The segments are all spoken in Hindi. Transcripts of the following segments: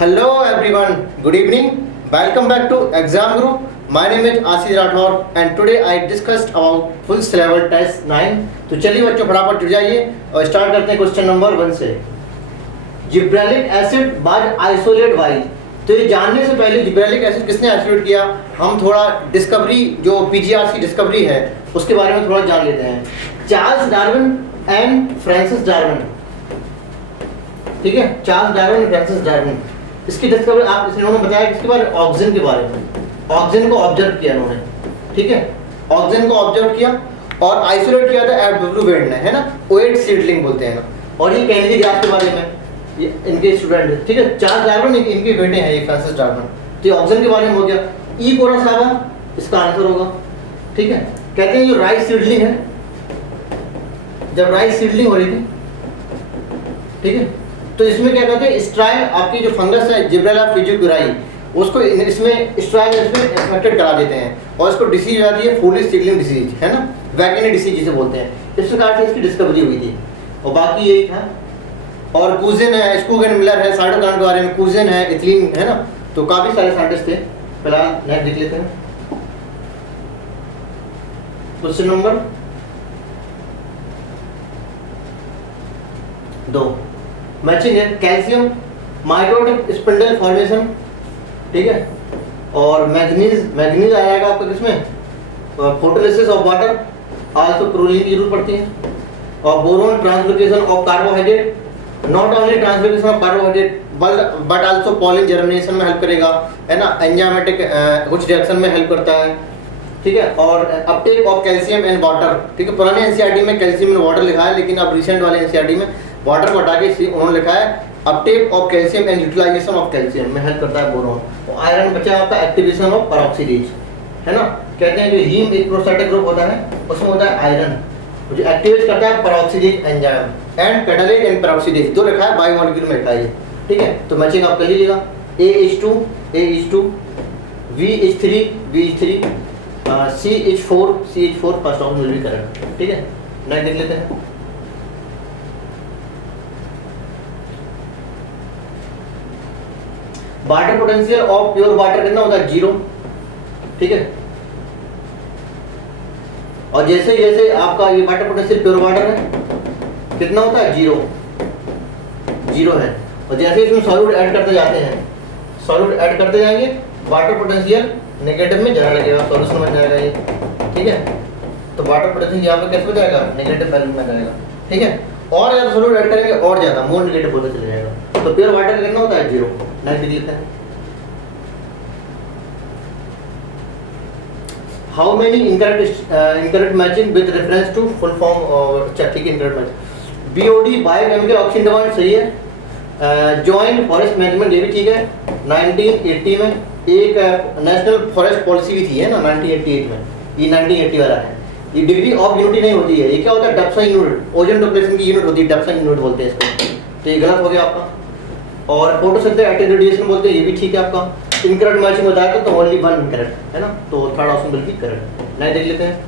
Hello everyone, good evening. Welcome back to Exam Group. My name is Ashish Rathore and today I discussed about full syllable test 9. तो चलिए बच्चों फटाफट जुड़ जाइए और स्टार्ट करते हैं क्वेश्चन नंबर 1 से। Gibberellic acid by isolate Y. तो ये जानने से पहले जिब्रेलिक एसिड किसने आइसोलेट किया, हम थोड़ा डिस्कवरी जो पीजीआर की डिस्कवरी है उसके बारे में थोड़ा जान लेते हैं। Charles Darwin and Francis Darwin, ठीक है, चार्ल्स डार्विन फ्रांसिस डार्विन, इसकी डिस्कवरी आप इन्होंने बताया किसके बारे में, ऑक्सीजन के बारे में। ऑक्सीजन को ऑब्जर्व किया इन्होंने, ठीक है, ऑक्सीजन को ऑब्जर्व किया और आइसोलेट किया था एडब्ल्यू वेड ने, है ना, ओएट सीडलिंग बोलते हैं ना। और ये कैनेडी गैस के बारे में ये इनके स्टूडेंट है, ठीक है, चार्ल्स डार्विन इनके बेटे हैं ये फ्रांसिस डार्विन। तो ये ऑक्सीजन के बारे में हो गया। ई कोरस सावा इसका आंसर होगा, ठीक है। कहते हैं जो राइस सीडलिंग है, जब राइस सीडलिंग हो रही थी, ठीक है, तो इसमें क्या कहते हैं, स्ट्राइल आपकी जो फंगस है जिब्रेला फिजिकुराई, उसको इसमें स्ट्राइल इसमें इन्फेक्टेड करा देते हैं और इसको डिसीज आ जाती है फूलिश सीडलिंग डिसीज, है ना, वैकेनी डिसीज जिसे बोलते हैं। इस प्रकार से इसकी डिस्कवरी हुई थी और बाकी यही था। और कूजिन है, स्कूगन मिलर है, साइटोकाइन के बारे में, कूजिन है, इथिलीन है ना, तो काफी सारे साइंटिस्ट थे। फिलहाल नेक्स्ट देख लेते हैं क्वेश्चन नंबर 2। मैचिंग है कैल्शियम माइटोटिक स्पिंडल फॉर्मेशन, ठीक है, और मैग्नीज आ जाएगा आपको किसमें, photolysis of water, also proline की जरूरत पड़ती है। और boron translocation of carbohydrate, not only translocation of carbohydrate but also pollen germination में हेल्प करेगा, है ना, एंजाइमेटिक कुछ रिएक्शन में हेल्प करता है, ठीक है। और Uptake of calcium and water, ठीक है, पुराने एनसीईआरटी में कैल्शियम एंड वाटर लिखा है, लेकिन अब रिसेंट वाले एनसीईआरटी में वाटर को हटा के उन्होंने लिखा है uptake of calcium and utilization of calcium में हेल्प करता है बोरोन। तो आयरन बचा आपका एक्टिवेशन ऑफ पेरोक्सीडेज, है ना। कहते हैं जो हीम एक प्रोस्टैटिक ग्रुप होता है उसमें होता है आयरन, जो एक्टिवेट करता है peroxidase enzyme and catalase and peroxidase, दो लिखा है बायोमोलिक्यूल में लिखा है, ठीक है। तो मैचिंग आप कर लीजिएगा, A:2 VH3 VH3 CH4 first option will be correct, ठीक है। नेक्स्ट देख लेते हैं water potential of pure water कितना होता है, 0, ठीक है। और जैसे जैसे आपका ये वाटर पोटेंशियल प्योर वाटर है कितना होता है, 0 है। और जैसे इसमें सॉल्यूट ऐड करते जाते हैं, सॉल्यूट ऐड करते जाएंगे, वाटर पोटेंशियल नेगेटिव में जाने लगेगा, सॉल्यूशन बन जाएगा ये, ठीक है। तो वाटर पोटेंशियल यहाँ पे कैसे हो जाएगा, नेगेटिव वैल्यू में जाएगा, ठीक है। और ज्यादा सॉल्यूट ऐड करेंगे और ज्यादा मोर नेगेटिव होता चला जाएगा। तो प्योर वाटर कितना होता है, 0। नेक्स्ट देख लेते हैं how many incorrect matching with reference to full form, ठीक है, incorrect match. BOD biochemical oxygen demand सही है। जॉइंट फॉरेस्ट मैनेजमेंट ये भी ठीक है। 1980 में एक नेशनल फॉरेस्ट पॉलिसी भी थी, है ना, 1988 में, ये 1980 वाला है। ये डिग्री ऑफ यूनिटी नहीं होती है, ये क्या होता है, डप्सन यूनिट, ओजोन डिप्लेशन की यूनिट होती है, डप्सन यूनिट बोलते हैं इसको, तो ये गलत हो गया आपका। और फोटोसिंथेटिक रेडिएशन बोलते हैं, ये भी ठीक है आपका। इनकरेक्ट मैचिंग बताया तो ओनली वन इनकरेक्ट, है ना, तो थर्ड ऑप्शन बिल्कुल करेक्ट। नहीं देख लेते हैं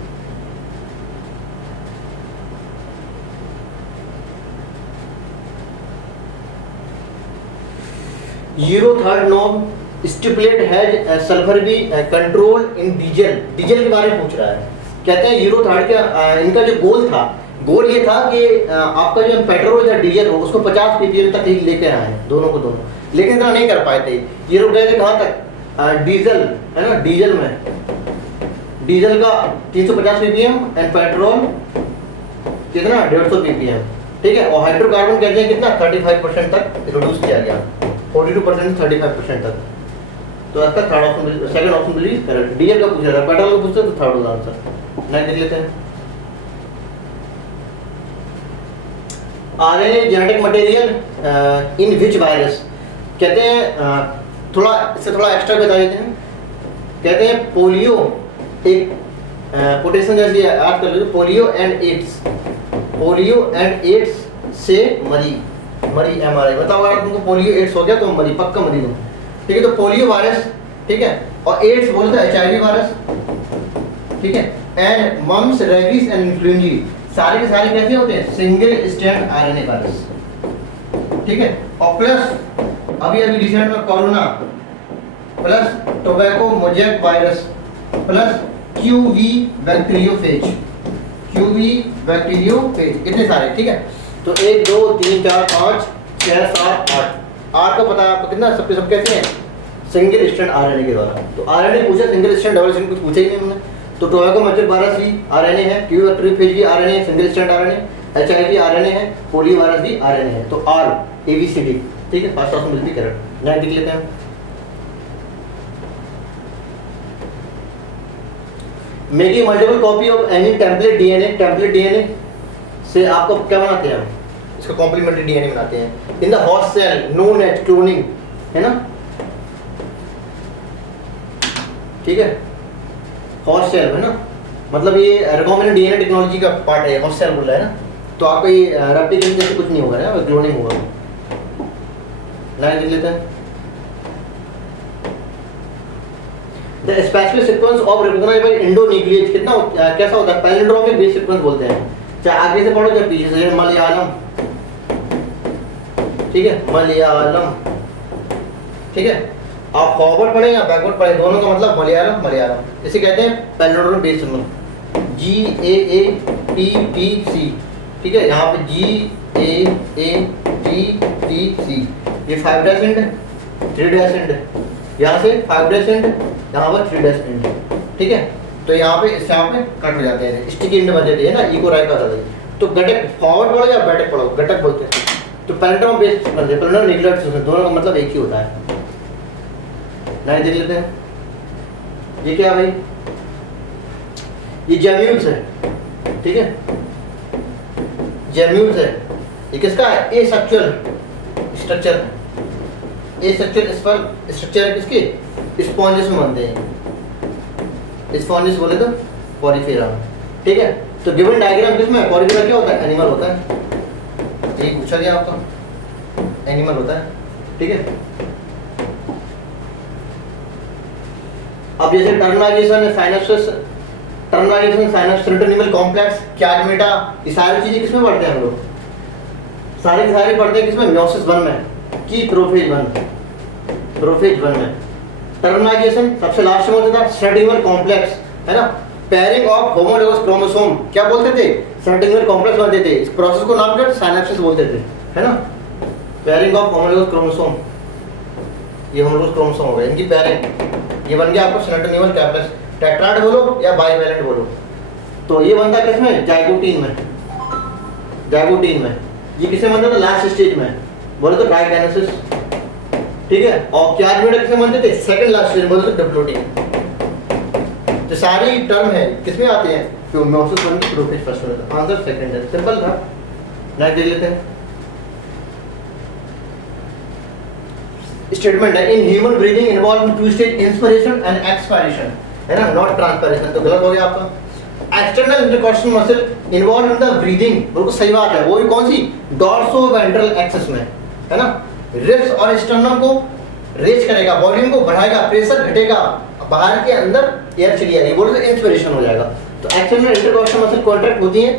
Euro third norm stipulate has sulphur be control in diesel के बारे में पूछ रहा है। कहते हैं यूरो थर्ड का इनका जो गोल ये था कि आपका जो पेट्रोल या डीजल हो उसको 50 ppm तक लेके आए, दोनों को दोनों, लेकिन इतना नहीं कर पाए थे। ये रुक गए थे कहाँ तक, डीजल, है ना, डीजल में, डीजल का 350 ppm एंड पेट्रोल कितना 150 ppm, ठीक है। और हाइड्रोकार्बन कहते हैं कितना 35% तक रिड्यूस किया गया, 42% 35% तक। तो आपका थर्ड ऑप्शन, सेकंड ऑप्शन बिल्कुल करेक्ट। डीजल का पूछ रहा था, पेट्रोल का पूछते तो थर्ड होगा आंसर। नेक्स्ट देख लेते हैं RNA genetic material in which virus. कहते हैं थोड़ा इससे थोड़ा एक्स्ट्रा बता देते हैं। कहते हैं पोलियो एक पोटेशन जैसी याद कर लीजिए, पोलियो एंड एड्स से मरी एमआरआई बताओ, अगर तुमको पोलियो एड्स हो गया तो मरी, पक्का मरी तुम, ठीक है। तो पोलियो वायरस, ठीक है, और एड्स बोलते हैं एचआईवी वायरस, ठीक है, and mumps rabies and influenza सारे के सारे कैसे होते हैं, सिंगल स्ट्रैंड आरएनए वायरस, ठीक है। और प्लस अभी अभी रिसेंट में corona plus tobacco mosaic virus plus qv bacteriophage, qv bacteriophage, इतने सारे, ठीक है। तो 1 2 3 4 5 6 7 8, 8 का पता है आपको कितना, सबके सब कैसे हैं, सिंगल स्ट्रैंड आरएनए के द्वारा। तो आरएनए पूछा, सिंगल स्ट्रैंड डबल स्ट्रैंड कुछ पूछा ही नहीं हमने। तो टोबैको मोज़ेक वायरस भी आरएनए है, क्यूवी बैक्टीरियोफेज भी आरएनए है, single strand RNA, HIV RNA है, पोलियो वायरस भी आरएनए है। तो आर एबीसीडी, ठीक है, फर्स्ट ऑप्शन बिल्कुल करेक्ट। नेक्स्ट देख लेते हैं। Making multiple copy of any template DNA, template DNA से आपको क्या बनाते हैं हम, इसको कॉम्प्लीमेंट्री डीएनए बनाते हैं। In the host cell known as cloning, है ना, ठीक है, होस्ट सेल है ना, मतलब ये रिकॉम्बिनेंट डीएनए टेक्नोलॉजी का पार्ट है, होस्ट सेल बोल रहा है ना। तो आपका ये रेप्लिकेशन जैसे कुछ नहीं होगा ना, क्लोनिंग होगा। लाइन देख लेते हैं। The specific sequence of recognizable endonuclease कितना कैसा होता है, पैलिंड्रोमिक बेस सीक्वेंस बोलते हैं। चाहे आगे से पढ़ो चाहे पीछे से, मलयालम, ठीक है, मलयालम, ठीक है। आप फॉरवर्ड पढ़े या बैकवर्ड पढ़े, दोनों का मतलब मलयालम मलयालम। इसे कहते हैं पैलिंड्रोमिक बेस सीक्वेंस, GAATTC, ठीक है। यहाँ पे GAATTC, ये 5 डेसेंट है, 3 डेसेंट है, यहाँ से 5 डेसेंट, यहाँ पर 3 डेसेंट, ठीक है। तो यहाँ पे इस यहाँ पे कट हो जाते हैं, स्टिकी एंड बन जाती है ना, इको राइट का होता है। तो घटक फॉरवर्ड पढ़ो या बैकवर्ड पढ़ो, घटक बोलते हैं। तो पैलिंड्रोम बेस बनते हैं, पैलिंड्रोम न्यूक्लियोटाइड, दोनों का मतलब एक ही होता है। नहीं देख लेते हैं, ये क्या भाई, ये जेम्यूल्स है, ठीक है, जेम्यूल्स है। ये किसका है, ए सेक्चुअल स्ट्रक्चर, ए सेक्चुअल स्ट्रक्चर है किसके, स्पॉन्जेस में बनते हैं। स्पॉन्जेस बोले तो पॉरीफेरा, ठीक है। तो गिवन डायग्राम किसमें, पॉरीफेरा क्या होता है, एनिमल होता है, ये पूछा गया आपका, एनिमल होता है, ठीक है। अब जैसे टर्मिनाइजेशन, साइनेप्सिस, टर्मिनाइजेशन, साइनेप्स, सेंट्रोनिमल कॉम्प्लेक्स, क्यागमेटा, ये सारी चीजें किसमें पढ़ते हैं हम लोग, सारे के सारे पढ़ते हैं किसमें, मियोसिस 1 में की प्रोफेज 1, प्रोफेज 1 में। टर्मिनाइजेशन सबसे लास्ट में होता था, सेंट्रोनिमल कॉम्प्लेक्स, है ना, पेयरिंग ऑफ होमोलोगस क्रोमोसोम, क्या बोलते थे, सेंट्रोनिमल कॉम्प्लेक्स बनते थे। इस प्रोसेस को नाम क्या, साइनेप्सिस बोलते थे, है ना, पेयरिंग ऑफ होमोलोगस क्रोमोसोम, ये होमोलोगस क्रोमोसोम हो गए, इनकी पेयरिंग, ये बन गया आपको सेंट्रोनिमल कॉम्प्लेक्स। टेट्राड बोलो या बाइवैलेंट बोलो, तो ये बनता है किसमें, जाइगोटीन में, जाइगोटीन में। ये किसे बनता था, लास्ट स्टेज में, बोले तो ट्राइकाइनेसिस, ठीक है। और क्यागमेटा किसे बनते थे, सेकंड लास्ट स्टेज, बोले तो डिप्लोइडिंग। तो सारी टर्म है किसमें आते हैं, तो मियोसिस 1 की प्रोफेज फर्स्ट में, आंसर सेकंड है, सिंपल था। नेक्स्ट देख लेते हैं। स्टेटमेंट है, in human breathing involve 2 stage, inspiration and expiration, है ना, नॉट ट्रांसपायरेशन, तो गलत हो गया आपका। External intercostal muscle involve in the breathing, बिल्कुल सही बात है, वो भी कौन सी, डॉर्सोवेंट्रल एक्सिस में, है ना। रिब्स और स्टर्नम को रेज करेगा, वॉल्यूम को बढ़ाएगा, प्रेशर घटेगा, बाहर के अंदर एयर चली जाएगी, बोले तो इंस्पिरेशन हो जाएगा। तो एक्सटर्नल इंटरकॉस्टल मसल कॉन्ट्रैक्ट होती है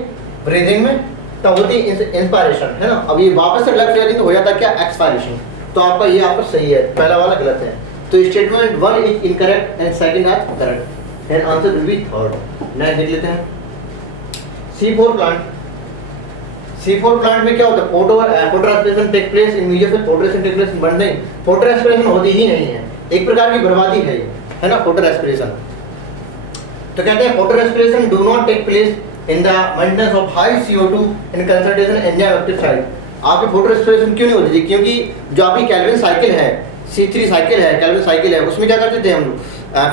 ब्रीदिंग में, तब होती है इंस्पायरेशन, है ना। अब ये वापस से रिलैक्स हो जाती है तो हो जाता है क्या, एक्सपायरेशन। तो आपका ये आपका सही है, पहला वाला गलत है। तो statement 1 is incorrect and second are correct, and answer will be third. Next देख लेते हैं। C4 प्लांट, C4 प्लांट में क्या होता है, photorespiration take place in media, फिर फोटोरेस्पिरेशन टेक प्लेस बन नहीं, फोटोरेस्पिरेशन होती ही नहीं है, एक प्रकार की बर्बादी है ये, है ना, फोटोरेस्पिरेशन। तो कहते हैं photorespiration do not take place in the maintenance of high CO2 in concentration enzyme active site. आपकी फोटोरेस्पिरेशन क्यों नहीं होती थी, क्योंकि जो आपकी कैल्विन साइकिल है, C3 साइकिल है, कैल्विन साइकिल है, उसमें क्या करते थे हम लोग,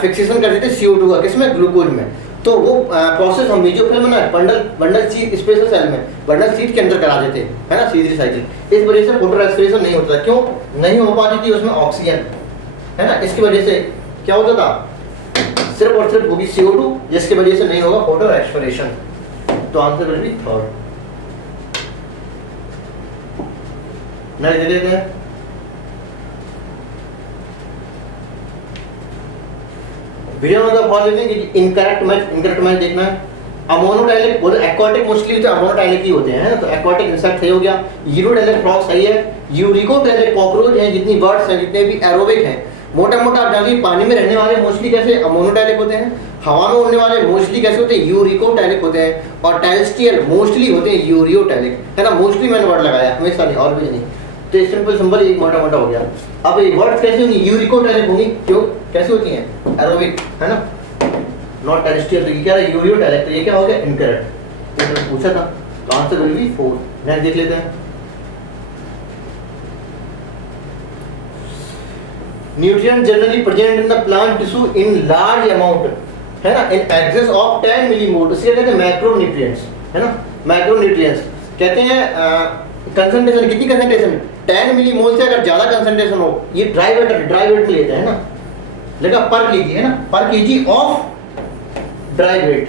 फिक्सेशन करते थे CO2 का, किसमें, ग्लूकोज में। तो वो प्रोसेस हम मेसोफिल्म में, बंडल सीट स्पेशल सेल में, बंडल सीट के अंदर करा देते, है ना, C3 साइकिल। इस वजह से फोटोरेस्पिरेशन नहीं होता, क्यों नहीं हो पाती थी, उसमें ऑक्सीजन, है ना, इसकी वजह से क्या होता था, सिर्फ और सिर्फ होगी CO2, जिसकी वजह से नहीं होगा फोटोरेस्पिरेशन। तो आंसर विल बी थर्ड। नहीं दे देते हैं। वीडियो मतलब फॉलोइंग इनकरेक्ट मैच देखना है। अमोनोडाइलिक बोले एक्वाटिक मोस्टली तो अमोनोडाइलिक ही होते हैं ना, तो एक्वाटिक इंसेक्ट है हो गया। यूरोडाइलिक फ्रॉग सही है। यूरिकोडाइलिक कॉकरोच है, जितनी बर्ड्स हैं जितने भी एरोबिक हैं, मोटा मोटा आप जानते हैं पानी में रहने वाले मोस्टली कैसे अमोनोडाइलिक होते हैं, हवा में उड़ने वाले मोस्टली कैसे होते हैं यूरिकोडाइलिक होते हैं, और टेरेस्ट्रियल मोस्टली होते हैं यूरियोडाइलिक, है ना। मोस्टली मैंने वर्ड लगाया, हमेशा नहीं, ऑलवेज नहीं। तो ये सिंपल सिंपल एक मोटा मोटा हो गया। अब ये वर्ड कैसे होंगी, यूरिकोडाइलिक होंगी, क्यों कैसे होती हैं, एरोबिक, है ना, नॉट टेरेस्ट्रियल। तो ये क्या है, यूरियोडाइलिक। तो ये क्या हो गया, इनकरेक्ट। तो पूछा था, तो आंसर विल बी 4। नेक्स्ट देख लेते हैं। Nutrient generally present in the plant tissue in large amount, है ना, इन एक्सेस ऑफ 10 मिलीमोल, इसलिए कहते हैं मैक्रोन्यूट्रिएंट्स, है ना। मैक्रोन्यूट्रिएंट्स कहते हैं कंसंट्रेशन, कितनी कंसंट्रेशन, 10 मिलीमोल से अगर ज्यादा कंसंट्रेशन हो, ये ड्राई वेट में लेते हैं ना, लेकिन पर केजी, है ना, पर KG of dry weight.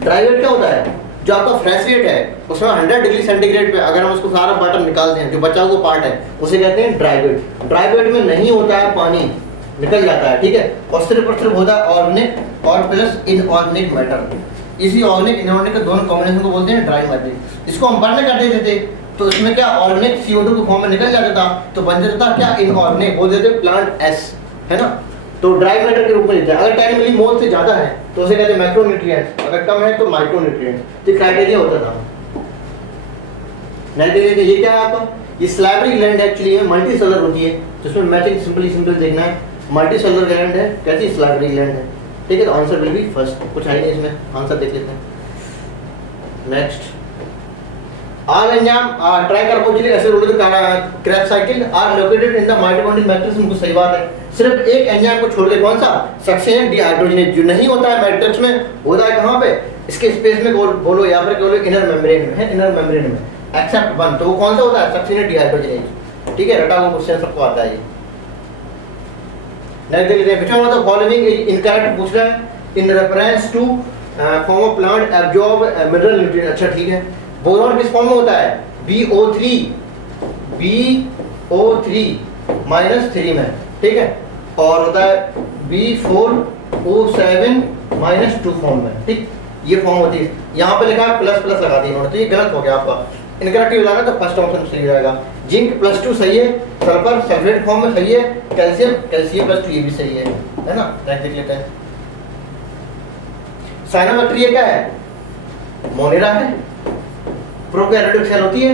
Dry weight क्या होता है, जो आपका फ्रेश वेट है उसमें 100 डिग्री सेंटीग्रेड पे अगर हम उसको सारा बॉटम निकालते हैं, जो बचा हुआ पार्ट है उसे कहते हैं ड्राई वेट। ड्राई वेट में नहीं होता है पानी, निकल जाता है, ठीक है, और सिर्फ होता है ऑर्गेनिक और प्लस इनऑर्गेनिक मैटर। इसी ऑर्गेनिक इनऑर्गेनिक के दोनों कॉम्बिनेशन को बोलते हैं ड्राई मैटर। इसको हम बर्न कर देते थे तो इसमें क्या ऑर्गेनिक CO2 के फॉर्म में निकल जाता था, तो बन जाता था क्या, इनऑर्गेनिक, बोल देते प्लांट एस, है ना। तो ड्राई मैटर के रूप में लेते हैं। अगर 10 मिलीमोल से ज्यादा है तो उसे कहते हैं मैक्रोन्यूट्रिएंट्स, अगर कम है तो माइक्रोन्यूट्रिएंट्स। तो क्राइटेरिया होता था। नहीं देखिए ये क्या है आपका, ये स्लैबरी ग्लैंड एक्चुअली है, मल्टी सेलर होती है, तो इसमें मैचिंग सिंपल देखना है, मल्टी सेलर ग्लैंड है, कैसी स्लैबरी ग्लैंड है, ठीक है। तो आंसर विल बी फर्स्ट, कुछ है नहीं इसमें, आंसर देख लेते हैं। Next, are enzyme tricarboxylic acid Krebs cycle are located in the mitochondrial matrix, उनको सही बात है। सिर्फ एक एंजाइम को छोड़ के, कौन सा, सक्सेशन डिहाइड्रोजनेज, जो नहीं होता है मैट्रिक्स में, होता है कहाँ पे, इसके स्पेस में बोलो या फिर बोलो इनर मेम्ब्रेन में है, इनर मेम्ब्रेन में, एक्सेप्ट वन। तो वो कौन सा होता है, सक्सेशन डिहाइड्रोजनेज, ठीक है। रटा हुआ क्वेश्चन सबको आता है ये। नेक्स्ट देख लेते हैं, which one of the following is incorrect पूछ रहा है, in reference to form of plant absorb mineral nutrient. अच्छा ठीक है, बोरॉन किस फॉर्म में होता है, BO3 -3 में, ठीक है, और होता है B4O7 -2 फॉर्म में, ठीक, ये फॉर्म होती है। यहाँ पे लिखा है प्लस लगा दी इन्होंने, तो ये गलत हो गया आपका, इनकरेक्ट हो जाएगा, तो फर्स्ट ऑप्शन सही रहेगा। जिंक +2 सही है, सल्फर सल्फेट फॉर्म में सही है, कैल्शियम +2 ये भी सही है ना। नेक्स्ट देख लेते हैं, साइनोबैक्टीरिया क्या है, मोनेरा है, प्रोकैरियोटिक सेल होती है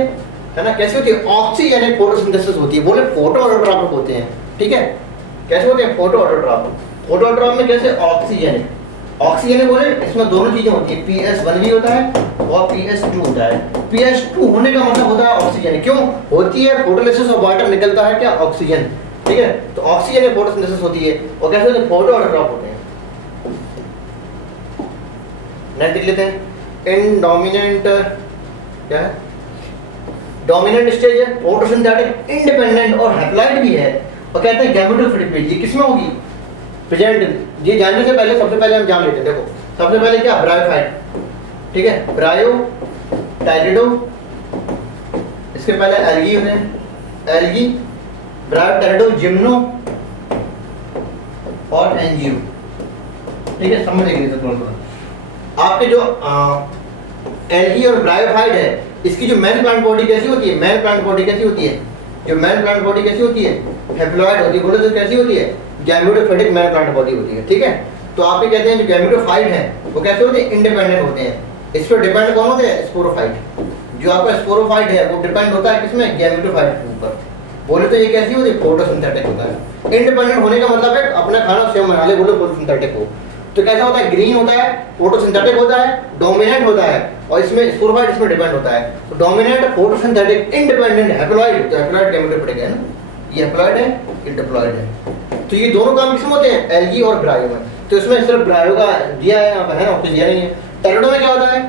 ना, कैसे होती है, ऑक्सीजनिक फोटोसिंथेसिस होती है, बोले फोटो ऑटोट्रॉपिक होते हैं, ठीक है, कैसे होते हैं, फोटो ऑटोट्रॉपिक में कैसे, ऑक्सीजनिक बोले इसमें दोनों चीजें होती है, PS1 भी होता है और PS2 होता है। PS2 होने का मतलब होता है ऑक्सीजन, क्यों होती है, फोटोलिसिस ऑफ वाटर निकलता है क्या, ऑक्सीजन, ठीक है, तो ऑक्सीजन फोटोसिंथेसिस होती है, और कैसे होते हैं, फोटो ऑटोट्रॉप होते हैं। नेक्स्ट देख लेते हैं, इनडोमिनेंट क्या है, डोमिनेंट स्टेज है, फोटोसिंथेटिक, इंडिपेंडेंट और हैप्लॉइड भी है, और कहते हैं गैमेटोफिटिक पेज, ये किसमें होगी, प्रेजेंट। ये जानने से पहले सबसे पहले हम जान लेते हैं, देखो सबसे पहले क्या, ब्रायोफाइट, ठीक है, ब्रायो टाइलिडो, इसके पहले एल्गी होते हैं, एल्गी, ब्रायो टाइलिडो, जिम्नो और एंजियो, ठीक है, समझ लेंगे थोड़ा। आपके जो एल्गी और ब्रायोफाइट है, इसकी जो मेन प्लांट बॉडी कैसी होती है, मेन प्लांट बॉडी कैसी होती है, जो मेन प्लांट बॉडी कैसी होती है, हैप्लॉइड होती है, बोले तो कैसी होती है, गैमेटोफिटिक मेन प्लांट बॉडी होती है, ठीक है। तो आप ये कहते हैं जो गैमेटोफाइट है वो कैसे होते हैं, इंडिपेंडेंट होते हैं। इस पर डिपेंड कौन होते हैं, स्पोरोफाइट, जो आपका स्पोरोफाइट है वो डिपेंड होता है किसमें, गैमेटोफाइट के ऊपर। बोले तो ये कैसी होती है, फोटोसिंथेटिक होता है। इंडिपेंडेंट होने का मतलब है अपना खाना स्वयं बना ले, बोले फोटोसिंथेटिक हो, तो कैसा होता है, ग्रीन होता है, फोटोसिंथेटिक होता है, डोमिनेंट होता है, और इसमें स्पोरोफाइट इसमें डिपेंड होता है। तो डोमिनेंट, फोटोसिंथेटिक, इंडिपेंडेंट, हैप्लॉइड, तो हैप्लॉइड गैमेटोफिटिक है ना, ये हैप्लॉइड है, ये डिप्लॉइड है। तो ये दोनों काम किसमें होते हैं, एल्गी और ब्रायो में। तो इसमें सिर्फ ब्रायो का दिया है यहाँ पे, है ना, कुछ दिया नहीं है। टर्डो में क्या होता है,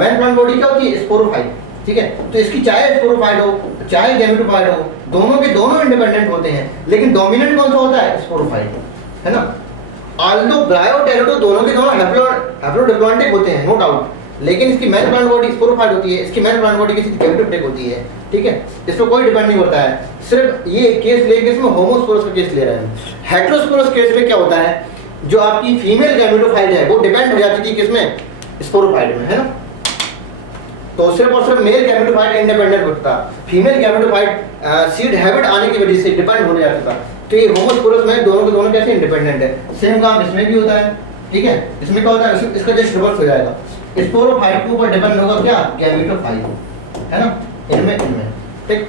मेन प्लांट बॉडी क्या होती है, स्पोरोफाइट, ठीक है, तो इसकी चाहे स्पोरोफाइट हो चाहे गैमेटोफाइट हो, दोनों के दोनों इंडिपेंडेंट होते हैं, लेकिन डोमिनेंट कौन सा होता है, स्पोरोफाइट, है ना। आल्दो ब्रायो टेरोडो दोनों के दोनों हैप्लोडिप्लॉइडिक होते हैं, नो डाउट, लेकिन इसकी मेन प्लांट बॉडी स्पोरोफाइट होती है, इसकी मेन प्लांट बॉडी किसी गैमेटोफिटिक होती है, ठीक है, इस पर कोई डिपेंड नहीं होता है। सिर्फ ये केस लेके इसमें होमोस्पोरस का केस ले रहे हैं। हेटेरोस्पोरस केस में क्या होता है, जो आपकी फीमेल गैमेटोफाइट है वो डिपेंड हो जाती थी किसमें, स्पोरोफाइट में, है ना। तो सिर्फ और सिर्फ मेल गैमेटोफाइट इंडिपेंडेंट होता था, फीमेल गैमेटोफाइट सीड हैबिट आने की वजह से डिपेंड होने जाता था। तो ये होमोस्पोरस में दोनों के दोनों कैसे इंडिपेंडेंट है। सेम काम इसमें भी होता है, ठीक है। इसमें क्या होता है, इसका जस्ट रिवर्स हो जाएगा, स्पोरोफाइट के ऊपर डिपेंड होगा क्या, गैमेटोफाइट, है ना, इनमें ठीक।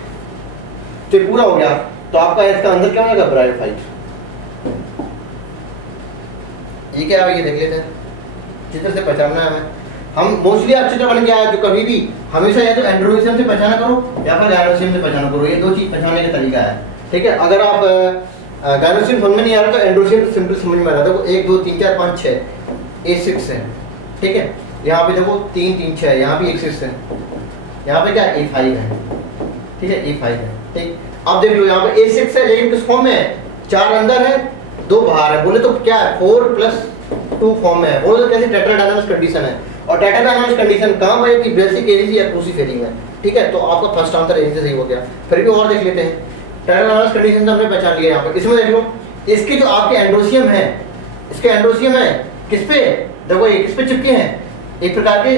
तो पूरा हो गया। तो आपका इसका अंदर क्या होगा, ब्रायोफाइट। ये क्या है, ये देख लेते हैं, चित्र से पहचानना है हमें। हम मोस्टली आप चित्र बन गया है जो कभी भी हमेशा या तो एंड्रोसियम से पहचाना करो या फिर गायनोसियम से पहचाना करो, ये दो चीज पहचानने का तरीका है, ठीक है। अगर आप गायनोसियम समझ में नहीं आ रहा तो एंड्रोसियम तो सिंपल समझ में आ रहा है। देखो 1 2 3 4 5 6 A6 है, ठीक है। यहाँ पे देखो 3 3 6, यहाँ भी A6 है, यहाँ पे क्या A5 है, ठीक है, A5 है, ठीक। अब देख लो यहाँ पे A6 है लेकिन किस फॉर्म में है, 4 अंदर है 2 बाहर है, बोले तो क्या है 4+2 फॉर्म में है, बोले तो कैसे टेट्राडायनामस कंडीशन है। और टेट्राडायनामस कंडीशन कहाँ पर है कि बेसिक एरिज या क्रूसीफेरी में, ठीक है। तो आपका फर्स्ट आंसर यहीं से सही हो गया। फिर भी और देख लेते हैं, टेट्राडायनामस कंडीशन तो हमने पहचान लिया। यहाँ पर इसमें देख लो, इसके जो आपके एंड्रोसियम है, इसके एंड्रोसियम है किस पे, देखो ये किस पे चिपके हैं, एक प्रकार के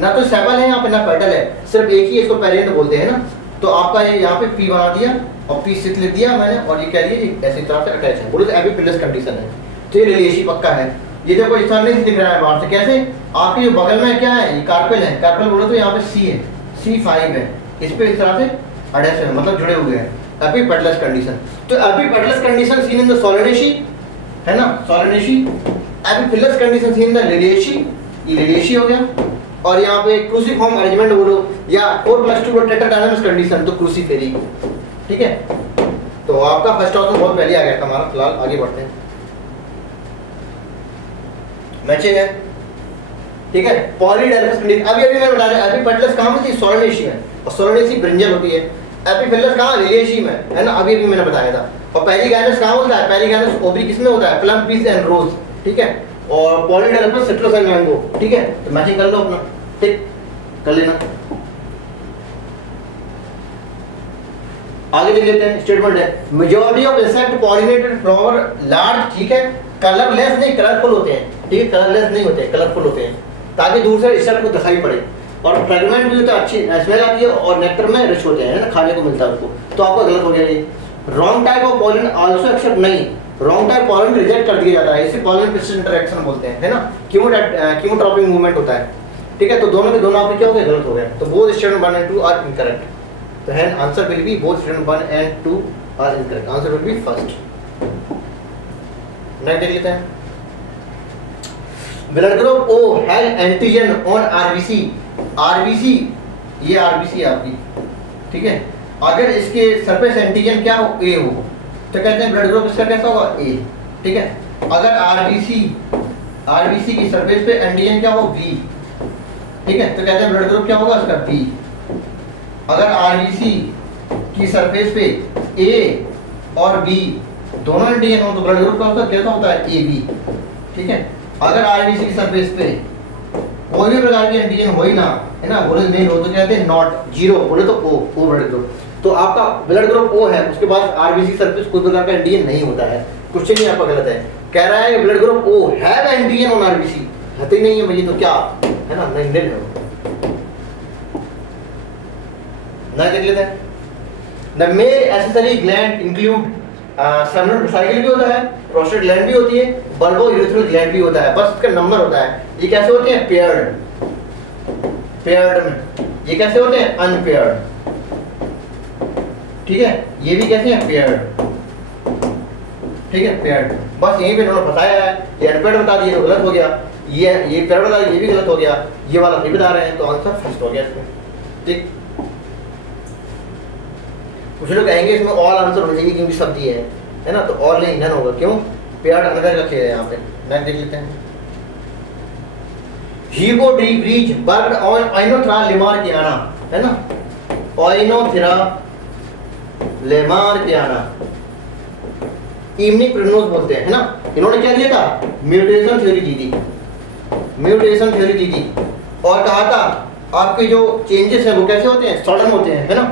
ना तो सेपल है यहाँ पे ना पेटल है, सिर्फ एक ही इसको पेरेंट बोलते हैं ना। तो आपका ये यहाँ पे पी बना दिया और पी सिक्स लिख दिया मैंने, और ये कह दिया ऐसी तरह से अटैच है, बोले तो एपिफिलस कंडीशन है। तो ये रिलेशी पक्का है। ये देखो इस तरह नहीं दिख रहा है बाहर से, कैसे आपके जो बगल में क्या है, ये कार्पेल है, कार्पेल बोले तो यहाँ पे सी है, C5 है, इस पे इस तरह से अटैच है, मतलब जुड़े हुए हैं, एपिपेटलस कंडीशन। तो epipetalous condition seen in the Solanaceae, है ना, Solanaceae. Epiphyllous condition seen in the Liliaceae, ये लिलिएशी हो गया। और यहाँ पे क्रूसीफॉर्म अरेंजमेंट बोलो या 4+2 टेट्राडायनामस कंडीशन, तो क्रूसीफेरी, ठीक है। तो आपका फर्स्ट ऑप्शन बहुत पहले आ गया था हमारा। फिलहाल आगे बढ़ते हैं, मैचिंग है, ठीक है। पॉलीडेल्फस कंडीशन अभी मैंने बता दिया। एपिपेटलस कहाँ में थी, सोलेनेशी में, और सोलेनेशी ब्रिंजल होती है। एपिफिलस कहाँ, लिलिएशी में, है ना, अभी मैंने बताया था। और पेरिगैनस कहाँ होता है, पेरिगैनस ओवरी किसमें होता है, प्लम, पीस एंड रोज, ठीक है। और पॉलीडेल्फस सिट्रस एंड मैंगो, ठीक है। तो मैचिंग कर लो अपना, ठीक कर लेना। आगे देख लेते हैं, स्टेटमेंट है majority of insect pollinated flower large, ठीक है, कलरलेस नहीं कलरफुल होते हैं, ठीक है, कलरलेस नहीं होते, कलरफुल होते हैं, ताकि दूसरे इंसेक्ट को दिखाई पड़े। और फ्रेगमेंट भी होता है, अच्छी स्मेल आती है, और नेक्टर में रिच होते हैं ना, खाने को मिलता है उसको। तो आपका गलत हो गया ये। Wrong type of pollen also accept नहीं, रॉन्ग टाइप पॉलन रिजेक्ट कर दिया जाता है, इसे पॉलन पिस्टन इंटरेक्शन बोलते हैं, है ना, कीमोट्रॉपिक मूवमेंट होता है, ठीक है। तो दोनों के दोनों आपके क्या हो गए, गलत हो गए। तो both statement 1 and 2 are incorrect. तो hence answer will be both statement 1 and 2 are incorrect. Answer will be first. Next देख लेते हैं, blood group O has antigen on RBC। RBC ये RBC है आपकी, ठीक है। अगर इसके सरफेस एंटीजन क्या हो, A हो, तो कहते हैं ब्लड ग्रुप इसका कैसा होगा, A, ठीक है। अगर RBC की सरफेस पे एंटीजन क्या हो, B, ठीक है, तो कहते हैं ब्लड ग्रुप क्या होगा इसका, B। अगर RBC की सरफेस पे A और B दोनों एंटीजन हो तो ब्लड ग्रुप का कैसा होता है, AB, ठीक है। अगर RBC की सरफेस पे कोई भी प्रकार की एंटीजन हो ही ना, है ना, बोले नहीं हो तो कहते हैं नॉट, जीरो, बोले तो O ब्लड ग्रुप। तो आपका ब्लड ग्रुप O है, उसके बाद RBC की सरफेस कोई प्रकार का एंटीजन नहीं होता है। क्वेश्चन ही आपका गलत है, कह रहा है blood group O have antigen on RBC, होते ही नहीं है मुझे, तो क्या है ना, नहीं है ना। देख लेते हैं, the male accessory gland include seminal cycle भी होता है, प्रोस्टेट ग्लैंड भी होती है, बल्बो यूरेथ्रल ग्लैंड भी होता है, बस इसका नंबर होता है। ये कैसे होते हैं, पेयर्ड में। ये कैसे होते हैं, अनपेयर्ड, ठीक है। ये भी कैसे हैं, पेयर्ड, ठीक है, पेयर्ड। बस यहीं पे उन्होंने बताया है, ये अनपेयर्ड बता दिए तो गलत हो गया, ये पेयर्ड बता दिया ये भी गलत हो गया, ये वाला नहीं बता रहे हैं, तो आंसर फर्स्ट हो गया इसमें, ठीक। कुछ लोग कहेंगे इसमें ऑल आंसर हो जाएगी क्योंकि सब दिए हैं, है ना, तो ऑल नहीं, नन होगा, क्यों, पेयर्ड अनदर रखे हैं यहाँ पे। नेक्स्ट देख लेते हैं, हीगो डी ब्रीच बर्ड ऑन आइनोथेरा लेमार्कियाना, है ना, आइनोथेरा लेमार्कियाना इवनिंग प्रिग्नोज बोलते हैं, है ना। इन्होंने क्या दिया था, म्यूटेशन थ्योरी दी थी, म्यूटेशन थ्योरी दी थी, और कहा था आपके जो चेंजेस हैं वो कैसे होते हैं, सडन होते हैं, है ना,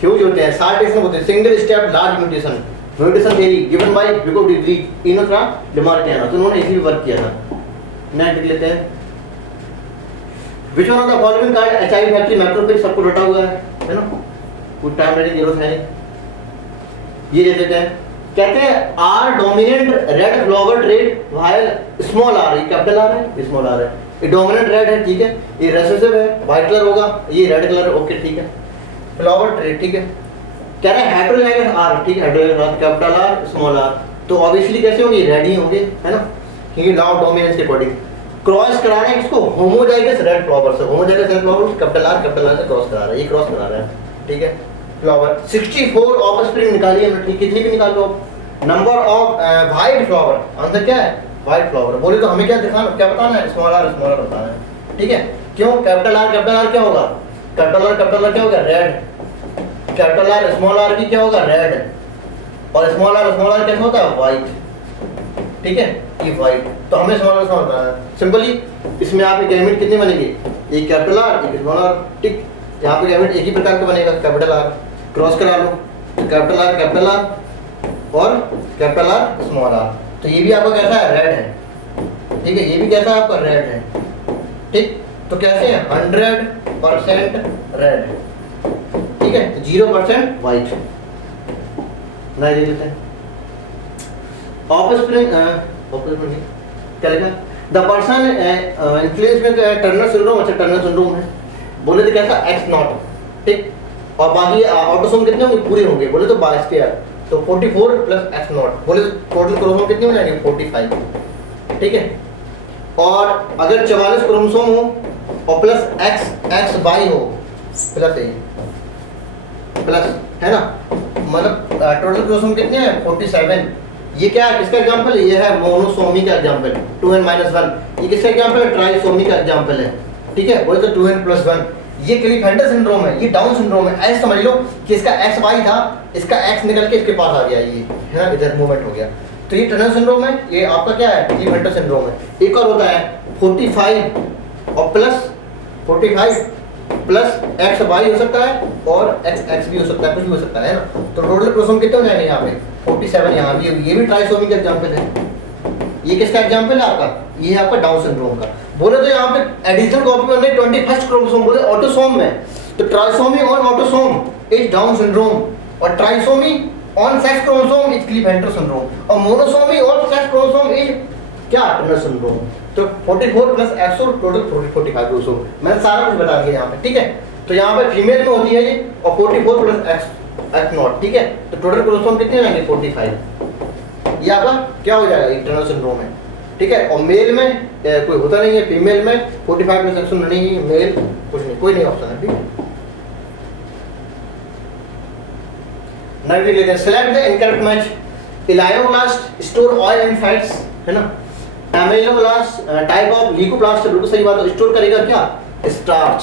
ह्यूज होते हैं, साल्टेशन होते हैं, single step large mutation, mutation theory given by Hugo de Vries Oenothera lamarckiana. तो उन्होंने इसी पे वर्क किया था। नेक्स्ट देख लेते हैं, which one of the following called HIV factory macrophage सबको रटा हुआ है ना, कोई टाइम रेटिंग जरूरत है नहीं। ये दे देते हैं, कहते हैं R dominant red flower trait while small R, ये कैपिटल आर है, स्मॉल आर है, ये डोमिनेंट रेड है, ठीक है, ये रेसेसिव है, व्हाइट कलर होगा, ये रेड कलर है, ओके ठीक है, फ्लावर ट्रेड, ठीक है। कह रहे हैं हेटेरोजाइगस आर, ठीक है, heterozygous R capital R small R, तो ऑब्वियसली कैसे होंगे, रेड ही होंगे, है ना, क्योंकि लॉ ऑफ डोमिनेंस के अकॉर्डिंग। क्रॉस करा रहे हैं इसको होमोजाइगस रेड फ्लावर से, homozygous red flower capital R से क्रॉस करा रहा है, ये क्रॉस करा रहा है, ठीक है। फ्लावर 64 ऑफस्प्रिंग निकालिए हमने, ठीक, कितनी भी निकाल लो। Number of white flower, answer क्या है, वाइट फ्लावर। बोले तो हमें क्या दिखाना, क्या बताना है, स्मॉल आर बताना है, ठीक है। क्यों, कैपिटल आर क्या होगा, कैपिटल आर क्या होगा, red, capital R small R भी क्या होगा, रेड, और स्मॉल आर कैसे होता है, व्हाइट, ठीक है, ये व्हाइट। तो हमें स्मॉल आर बताना है सिंपली। इसमें आप गैमेट कितने बनेंगे, एक कैपिटल आर एक स्मॉल आर, ठीक, यहाँ पे गैमेट एक ही प्रकार का बनेगा, कैपिटल आर, क्रॉस करा लो, कैपिटल आर और कैपिटल आर स्मॉल आर। तो ये भी आपका कैसा है, रेड है, ठीक है, ये भी कैसा है आपका, रेड है, ठीक। तो कैसे है, 100% रेड, ठीक है, तो 0% व्हाइट। नहीं देख लेते हैं ऑफस्प्रिंग क्या लिखा, द पर्सन इन्फ्लुएंस में टर्नर सिंड्रोम, अच्छा टर्नर सिंड्रोम है, बोले तो कैसा एक्स नॉट, ठीक, और बाकी ऑटोसोम कितने होंगे, पूरे होंगे, बोले तो 22, तो 44 प्लस एक्स नॉट, बोले तो टोटल क्रोमोसोम कितने हो जाएंगे, 45, ठीक है। और अगर 44 क्रोमोसोम हो और प्लस एक्स वाई हो, प्लस प्लस है ना, मतलब टोटल क्रोमोसोम कितने हैं, 47। ये क्या है, किसका एग्जांपल है, ये है मोनोसोमी का एग्जांपल, 2n-1। ये किसका एग्जांपल है, ट्राइसोमी का एग्जांपल है, ठीक है, बोले तो 2n+1। ये क्लीफेल्टर सिंड्रोम है, ये डाउन सिंड्रोम है, ऐसे समझ लो कि इसका एक्स वाई था, इसका एक्स निकल के इसके पास आ गया, ये है ना, इधर मूवमेंट हो गया, तो ये टर्नर सिंड्रोम है, ये आपका क्या है, क्लीफेल्टर सिंड्रोम है। एक और होता है 45 और प्लस 45 प्लस एक्स वाई हो सकता है और एक्स भी हो सकता है, कुछ भी हो सकता है ना। तो टोटल क्रोमोसोम कितने हो जाएंगे यहाँ पे, 47 यहाँ भी, ये भी ट्राइसोमी का एग्जांपल है। ये किसका एग्जांपल है आपका, ये है आपका डाउन सिंड्रोम का। बोले तो यहाँ पे एडिशनल कॉपी में हमने 21st क्रोमोसोम बोले ऑटोसोम में, तो trisomy on autosome is Down syndrome, और trisomy on sex chromosome is Klinefelter syndrome, और monosomy on sex chromosome is क्या, टर्नर सिंड्रोम। तो 44 प्लस एक्स और टोटल 45 क्रोमोसोम, मैंने सारा कुछ बता दिया यहाँ पे, ठीक है। तो यहाँ पे फीमेल में होती है ये, और 44 प्लस एक्स नॉट, ठीक है, तो टोटल क्रोमोसोम कितने होंगे, 45। ये आपका क्या हो जाएगा, टर्नर सिंड्रोम है, ठीक है। और मेल में कोई होता नहीं है, फीमेल में 45 प्लस एक्स नहीं, मेल कुछ नहीं, कोई नहीं ऑप्शन है, ठीक है। नेक्स्ट लेते हैं, select the incorrect match. Elaioblast store oil and fats, है ना। एमेलोब्लास्ट टाइप ऑफ ल्यूकोप्लास्ट, बिल्कुल सही बात है, स्टोर करेगा क्या, स्टार्च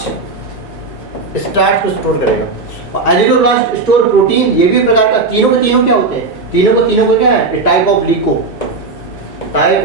को स्टोर करेगा। और एडिनोब्लास्ट स्टोर प्रोटीन, ये भी प्रकार का, तीनों के तीनों क्या होते हैं, तीनों को क्या है, टाइप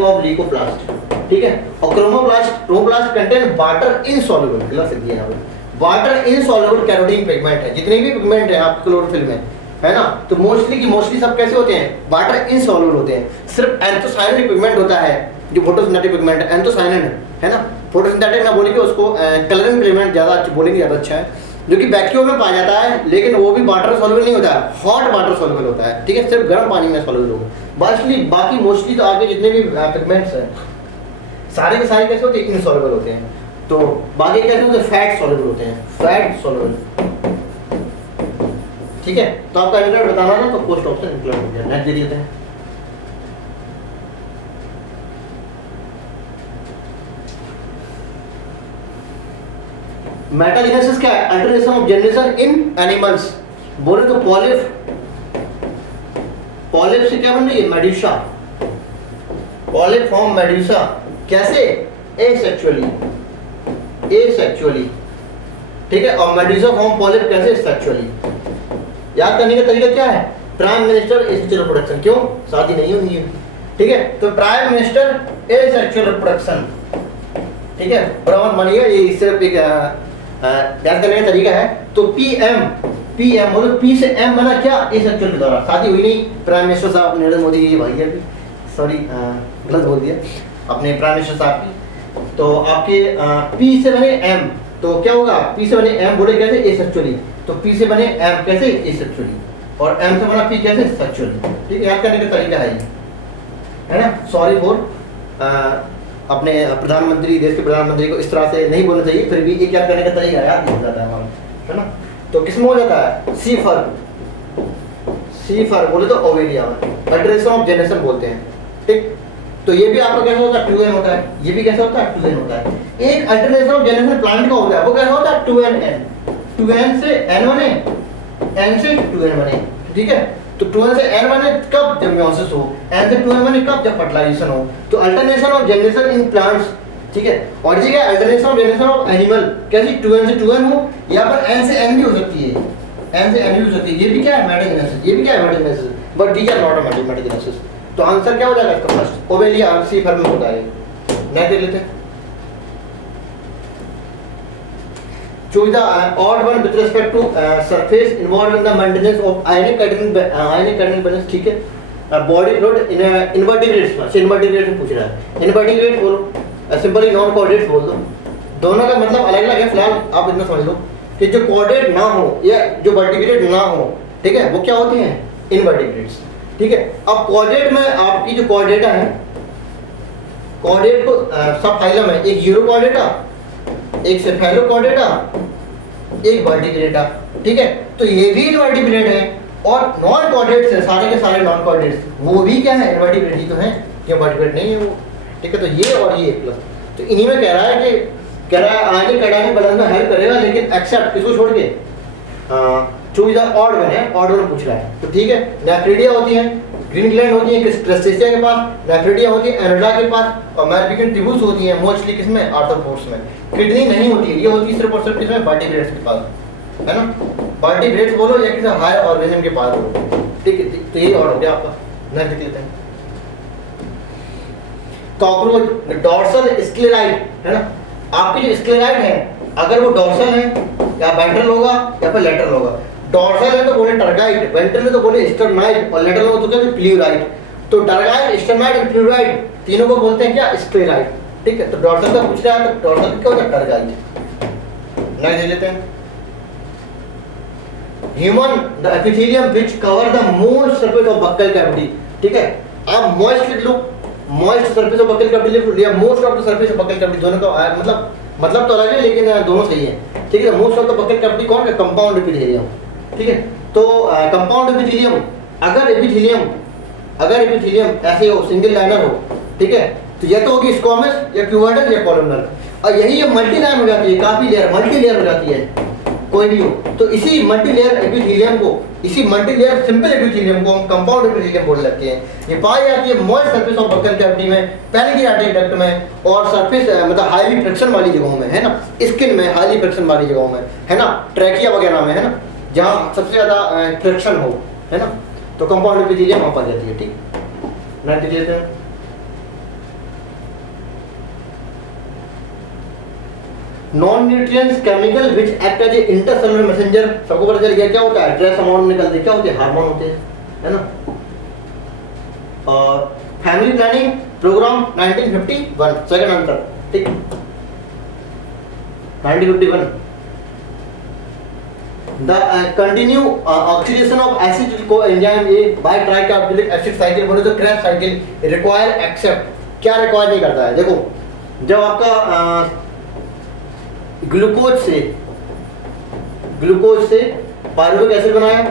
ऑफ ल्यूकोप्लास्ट, ठीक है। और क्रोमोप्लास्ट कंटेन वाटर इनसॉल्युबल, गलत लिख दिया यहाँ पे, वाटर इनसॉल्युबल कैरोटीन पिगमेंट है। जितने भी पिगमेंट है आपके क्लोरोफिल में, है ना, तो मोस्टली सब कैसे होते हैं, वाटर इनसॉल्युबल होते हैं। सिर्फ एंथोसायनिन पिगमेंट होता है जो फोटोसिंथेटिक पिगमेंट है, एंथोसायनिन है ना। फोटोसिंथेटिक ना बोलेंगे उसको, कलरिंग पिगमेंट ज़्यादा बोलेंगे, ज़्यादा अच्छा है, जो कि वैक्यूम में पाया जाता है, लेकिन वो भी वाटर सॉल्युबल नहीं होता है, हॉट वाटर सॉल्युबल होता है, ठीक है, सिर्फ गर्म पानी में सॉल्युबल होगा। बाकी मोस्टली तो आगे जितने भी पिगमेंट्स हैं सारे के सारे कैसे होते हैं, इनसॉल्युबल होते हैं। तो बाकी कैसे होते हैं, फैट सॉल्युबल होते हैं, फैट सॉल्युबल, ठीक है। तो आपका आंसर बताना ना, तो पोस्ट ऑप्शन इंक्लूड हो गया। नेक्स्ट दे देते हैं, मेटाजेनेसिस क्या है, alteration of generation in animals. बोले तो पॉलिप से क्या बन रही है, मेड्यूसा, पॉलिप फॉर्म मेड्यूसा, कैसे, एसेक्सुअली, ठीक है। और मेड्यूसा फॉर्म पॉलिप कैसे, सेक्सुअली। याद करने का तरीका क्या है, प्राइम मिनिस्टर एसेक्सुअल रिप्रोडक्शन, क्यों, शादी नहीं होनी है, ठीक है। तो प्राइम मिनिस्टर एसेक्सुअल रिप्रोडक्शन, ठीक है, बराबर मानिएगा, ये सिर्फ एक याद करने का तरीका है। तो पीएम मतलब पी से एम बना क्या, एसेक्सुअल के द्वारा, शादी हुई नहीं। प्राइम मिनिस्टर साहब नरेंद्र मोदी, भाई सॉरी गलत बोल दिया, अपने प्राइम मिनिस्टर साहब की तो आपके पी से बने एम, तो क्या होगा, पी से बने एम बोले कैसे, ए सेक्चुअली, तो पी से बने एम कैसे, ए सेक्चुअली, और एम से बना पी कैसे, सेक्चुअली। ठीक है, याद करने का तरीका है ना। सॉरी फॉर अपने प्रधानमंत्री, देश के प्रधानमंत्री को इस तरह से नहीं बोलना चाहिए, फिर भी एक याद करने का तरीका याद हो जाता है हमारा, है ना। तो किसमें हो जाता है, सी फर बोले तो ओवेरिया में, अल्टरेशन ऑफ जनरेशन बोलते हैं। ठीक, तो ये भी आपका कैसा होता है, 2n होता है, ये भी कैसा होता है, 2n होता है। एक अल्टरेशन ऑफ जनरेशन प्लांट का होता है, वो कैसा होता है, 2n से n बने, n से 2n बने। ठीक है, तो 2n से n बने कब, जब मेयोसिस हो, n से 2n बने कब, जब फर्टिलाइजेशन हो। तो alternation of generation in plants, ठीक है। और ये क्या, alternation of generation of animal, कैसी, 2n से 2n हो, या पर n से n भी हो सकती है, n से n भी हो सकती है। ये भी क्या है, मेटाजेनेसिस, ये भी क्या है, metagenesis, but these are not a metagenesis. तो आंसर क्या हो जाएगा इसका, फर्स्ट ओवेलिया, सी फर में होता है। नेक्स्ट देख लेते हैं, choose the odd one with respect to surface involved in the maintenance of ionic cadmium balance। ठीक है, बॉडी फ्लूइड इन इनवर्टिब्रेट्स में, से इनवर्टिब्रेट पूछ रहा है, इनवर्टिब्रेट बोलो, सिंपली नॉन कोऑर्डिनेट्स बोल दो, दोनों का मतलब अलग अलग है। फिलहाल आप इतना समझ लो कि जो कोऑर्डिनेट ना हो या जो वर्टिब्रेट ना हो, ठीक है, वो क्या होती हैं, इनवर्टिब्रेट्स। ठीक है, अब कोऑर्डिनेट में आपकी जो कोऑर्डिनेटा है, कोऑर्डिनेट को सब फाइलम है, एक यूरो कोऑर्डिनेटा, एक सेफेलो कोऑर्डिनेटा, एक वर्टिब्रेटा। ठीक है, तो ये भी इनवर्टिब्रेट है, और नॉन कोऑर्डिनेट्स है, सारे के सारे नॉन कोऑर्डिनेट्स, वो भी क्या है, इनवर्टिब्रेट ही तो है, ये वर्टिब्रेट नहीं है वो। ठीक है, तो ये और ये प्लस, तो इन्हीं में कह रहा है कि कह रहा है आयनिक कैटायनिक बैलेंस में हेल्प करेगा, लेकिन एक्सेप्ट किसको छोड़ के, चूज द ऑड वन है, ऑड वन पूछ रहा है। तो ठीक है, नेफ्रिडिया होती है, ग्रीन ग्लैंड होती है किस, क्रस्टेशिया के पास, नेफ्रिडिया होती है एनोडा के पास, और मैरपिकन ट्यूब्यूल्स होती है मोस्टली किसमें, आर्थ्रोपोड्स में। किडनी नहीं होती है, ये होती है सिर्फ और सिर्फ किसमें, वर्टिब्रेट्स के पास, है ना। वर्टिब्रेट्स बोलो या किसी हायर ऑर्गेनिज्म के पास बोलो। ठीक है, तो यही ऑर्डर हो गया आपका। नेक्स्ट देख लेते हैं, कॉकरोच डॉर्सल स्क्लेराइड, है ना। आपकी जो स्क्लेराइड है, अगर वो डॉर्सल है या वेंट्रल होगा या फिर लेटरल होगा। डॉर्सल है तो बोले टर्गाइड, वेंट्रल है तो बोले स्टर्नाइड, और लेटरल हो तो क्या, प्ल्यूराइड। तो टर्गाइड, स्टर्नाइड और प्ल्यूराइड तीनों को बोलते हैं क्या, स्क्लेराइड। ठीक है, तो डॉर्सल का पूछ रहा है, तो डॉर्सल क्या होता है, टर्गाइड। नेक्स्ट देख लेते हैं, human the epithelium which cover the most surface of buccal cavity. ठीक है, आप मोस्ट लिख लो, most surface of buccal cavity लिख लो, या most of the surface of buccal cavity, दोनों का मतलब तो अलग है, लेकिन दोनों सही है। ठीक है, most of the buccal cavity कौन है, कंपाउंड एपिथेलियम। ठीक है, तो कंपाउंड एपिथेलियम, अगर एपिथेलियम ऐसे हो, सिंगल लाइनर हो, ठीक है, तो या तो होगी स्क्वामस या क्यूबोइडल या कॉलमनर, और यही ये मल्टी लाइन हो जाती है, काफी लेयर, मल्टी लेयर हो जाती है, कोई भी हो। तो इसी मल्टी लेयर एपिथेलियम को, इसी मल्टी लेयर सिंपल एपिथेलियम को हम कंपाउंड एपिथेलियम बोल सकते हैं। ये पाई जाती है moist surface of buccal cavity में, पैनक्रियाटिक डक्ट में, और सरफेस मतलब हाईली फ्रिक्शन वाली जगहों में, है ना, स्किन में हाईली फ्रिक्शन वाली जगहों में, है ना, ट्रैकिया वगैरह में, है ना, जहाँ सबसे ज्यादा फ्रिक्शन हो, है ना, तो कंपाउंड एपिथेलियम वहाँ पाई जाती है। ठीक, नेक्स्ट देख लेते हैं, non nutrients chemical which act as a intercellular messenger. सबको पता चल गया क्या होता है, ट्रेस हार्मोन निकलते, क्या होते हैं, हार्मोन होते हैं, है ना। और family planning programme 1951, second answer. ठीक, 1951, the continue oxidation of acid coenzyme A by tricarboxylic acid cycle बोले तो क्रेब्स साइकिल रिक्वायर एक्सेप्ट, क्या रिक्वायर नहीं करता है। देखो, जब आपका ग्लूकोज से पायरुविक एसिड बनाया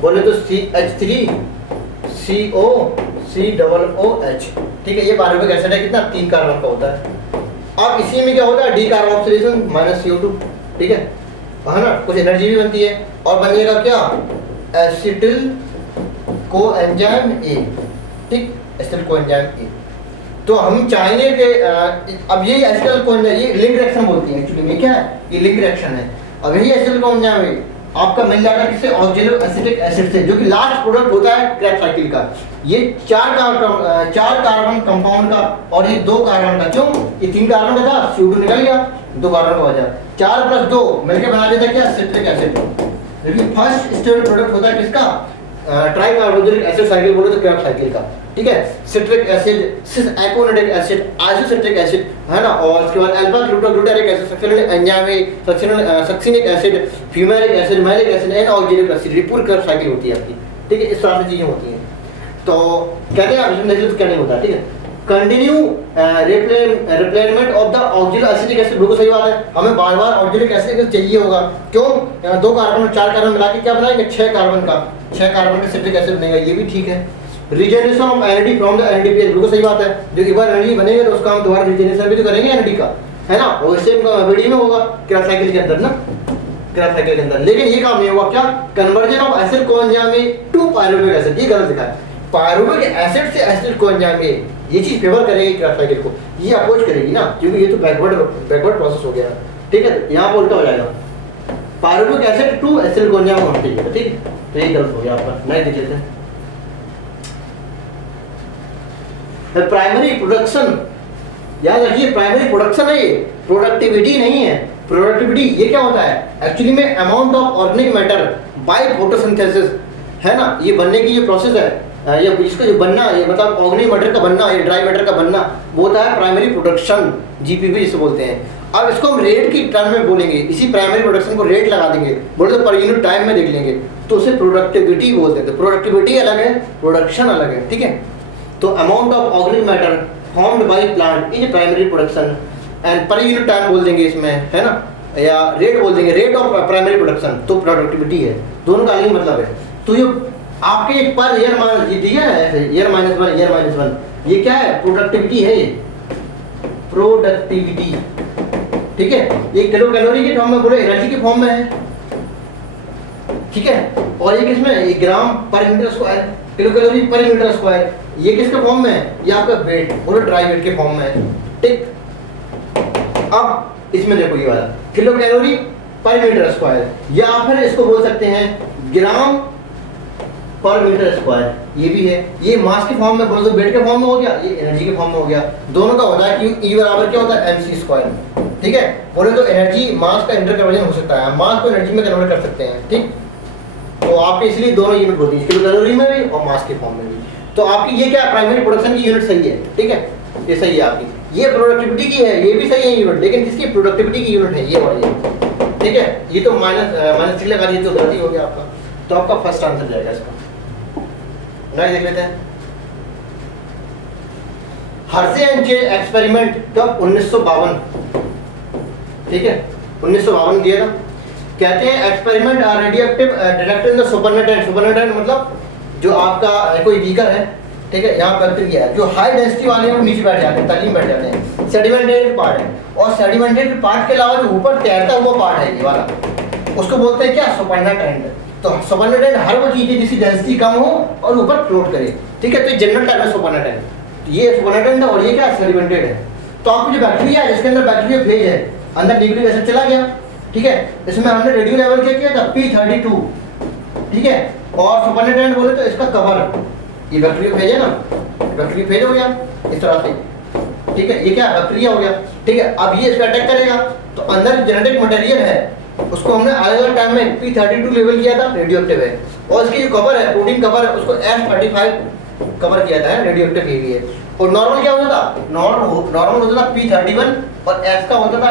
बोले तो CH3COCOOH। ठीक है, ये पायरुविक एसिड है, कितना, 3 कार्बन का होता है। अब इसी में क्या होता है, डीकार्बोक्सिलेशन -CO2। ठीक है ना, कुछ एनर्जी भी बनती है, और बनेगा क्या, एसिटिल कोएंजाइम ए। ठीक, एसिटिल कोएंजाइम ए। तो हम चाहेंगे कि अब ये एसिटिल कोएंजाइम, ये लिंक रिएक्शन बोलती है एक्चुअली में, क्या है, ये लिंक रिएक्शन है। अब यही एसिटिल कोएंजाइम आपका मिल जाएगा किससे, ऑक्जेलो एसिटिक एसिड से, जो कि लास्ट प्रोडक्ट होता है क्रेब्स साइकिल का। ये 4 कार्बन कंपाउंड का, और ये 2 कार्बन का। क्यों, ये 3 कार्बन का था, CO2 निकल गया, 2 कार्बन का बचा, 4 + 2 मिलकर बना देता क्या, सिट्रिक एसिड। लेकिन फर्स्ट स्टेबल प्रोडक्ट होता है किसका, ट्राई कार्बोक्सिलिक एसिड साइकिल बोले तो क्रैब साइकिल का, ठीक है। Citric acid, cis aconitic acid, isocitric acid, है ना। और उसके बाद alpha glutaric acid, succinic acid, fumaric acid, malic acid and oxalic acid, ये पूरी क्रैब साइकिल होती है आपकी, ठीक है। इस तरह से चीजें होती हैं। तो कहते हैं आप इसमें देखिए तो क्या नहीं होता, ठीक है। Continue replacement of the oxalic acetic acid, बिल्कुल सही बात है, हमें बार बार ऑक्जेलिक एसिड चाहिए होगा। क्यों? 2 कार्बन और 4 कार्बन मिला के क्या बनाएंगे? 6 कार्बन का, 6 कार्बन का सिट्रिक एसिड बनेगा, ये भी ठीक है। Regeneration of NAD from the NADPS, बिल्कुल सही बात है, जो एक बार एनएडी बनेगा तो उसका हम दोबारा रिजेनरेशन भी तो करेंगे एनएडी का, है ना। और सेम वीडी में होगा क्रैब साइकिल के अंदर ना, क्रैब साइकिल के अंदर। लेकिन ये काम नहीं होगा, क्या? Conversion of acid coenzyme to pyruvic acid, ये गलत लिखा है। पायरुविक एसिड से एसिड कोएंजाइम, ये चीज फेवर करेगी क्रैब साइकिल को, ये अपोज करेगी ना, क्योंकि ये तो बैकवर्ड प्रोसेस हो गया, ठीक है। यहाँ पर उल्टा हो जाएगा, pyruvic acid to acid coenzyme होना चाहिए, ठीक है। तो ये गलत हो गया आपका, नहीं देख लेते हैं। प्राइमरी प्रोडक्शन, याद रखिए प्राइमरी प्रोडक्शन है, ये प्रोडक्टिविटी नहीं है। प्रोडक्टिविटी ये क्या होता है? एक्चुअली में amount of organic matter by photosynthesis, है ना। ये बनने की ये प्रोसेस है, ये इसका जो बनना, ये मतलब ऑर्गेनिक मैटर का बनना, ये ड्राई मैटर का बनना, वो होता है प्राइमरी प्रोडक्शन, जीपीपी जिसे बोलते हैं। अब इसको हम रेट की टर्म में बोलेंगे, इसी प्राइमरी प्रोडक्शन को रेट लगा देंगे, बोले तो पर यूनिट टाइम में देख लेंगे, तो उसे प्रोडक्टिविटी बोलते हैं। तो प्रोडक्टिविटी अलग है, प्रोडक्शन अलग है, ठीक है। तो amount of organic matter formed by plant in primary production and per unit time बोल देंगे इसमें, है ना, या रेट बोल देंगे, रेट ऑफ प्राइमरी प्रोडक्शन, तो प्रोडक्टिविटी है, दोनों का अलग ही मतलब है। तो ये आपके पर ईयर माइनस ये दिया है ऐसे, ईयर माइनस वन, ये क्या है? प्रोडक्टिविटी है, ये प्रोडक्टिविटी, ठीक है। ये किलो कैलोरी के फॉर्म में, बोले एनर्जी के फॉर्म में है, ठीक है। और ये किसमें? ये ग्राम पर मीटर स्क्वायर, किलो कैलोरी पर मीटर स्क्वायर, ये किसके फॉर्म में है? ये आपका वेट, बोलो ड्राई वेट के फॉर्म में है, ठीक। अब इसमें देखो ये वाला किलो कैलोरी पर मीटर स्क्वायर, या फिर इसको बोल सकते हैं ग्राम पर मीटर स्क्वायर, ये भी है। ये मास के फॉर्म में बोलो तो वेट के फॉर्म में हो गया, ये एनर्जी के फॉर्म में हो गया। दोनों का होता है कि ई बराबर क्या होता है? mc स्क्वायर, ठीक है। बोले तो एनर्जी मास का इंटर कन्वर्जन हो सकता है, मास को एनर्जी में कन्वर्ट कर सकते हैं, ठीक। तो आपके इसलिए दोनों यूनिट होती है, किलो कैलोरी में भी और मास के फॉर्म में भी। तो आपकी ये क्या प्राइमरी प्रोडक्शन की यूनिट सही है, ठीक है, ये सही है आपकी। ये प्रोडक्टिविटी की है, ये भी सही है यूनिट, लेकिन किसकी प्रोडक्टिविटी की यूनिट है? ये वाली, ठीक है। ये तो माइनस 3 लगा दीजिए तो गलती हो गया आपका, तो आपका फर्स्ट आंसर जाएगा इसका। नहीं देख लेते हैं। हर्शे एंड चेज एक्सपेरिमेंट कब? 1952, ठीक है, 1952 दिया था। कहते हैं experiment are radioactive detected in the supernatant, supernatant मतलब जो आपका कोई बीकर है, ठीक है, यहाँ बैक्टीरिया है, जो हाई डेंसिटी वाले हैं वो नीचे बैठ जाते हैं, तली में बैठ जाते हैं, सेडिमेंटेड पार्ट है। और सेडिमेंटेड पार्ट के अलावा जो ऊपर तैरता हुआ पार्ट है ये वाला, उसको बोलते हैं क्या? सुपरनेटेंट। तो सुपरनेटेंट हर वो चीज है जिसकी डेंसिटी कम हो और ऊपर फ्लोट करे, ठीक है। तो जनरल टाइप है सुपरनेटेंट, ये सुपरनेटेंट है, और ये क्या? सेडिमेंटेड है। तो आपको जो बैक्टीरिया है जिसके अंदर बैक्टीरिया फेज है, अंदर न्यूक्लिक एसिड चला गया, ठीक है। इसमें हमने रेडियो लेवल क्या किया था? P32, ठीक है। और सुपरनेटेंट बोले तो इसका कवर, ये बैक्टीरिया फेज है ना, बैक्टीरिया फेज हो गया इस तरह से, ठीक है। ये क्या? बैक्टीरिया हो गया, ठीक है। अब ये इसका अटैक करेगा, तो अंदर जेनेटिक मटेरियल है, उसको हमने अलग अलग टाइम में P32 लेवल किया था, रेडियो एक्टिव है। और इसकी जो कवर है, प्रोटीन कवर है, उसको F35 कवर किया था, रेडियो एक्टिव ये भी है। और नॉर्मल क्या होता था? नॉर्मल होता था P31 और S का होता था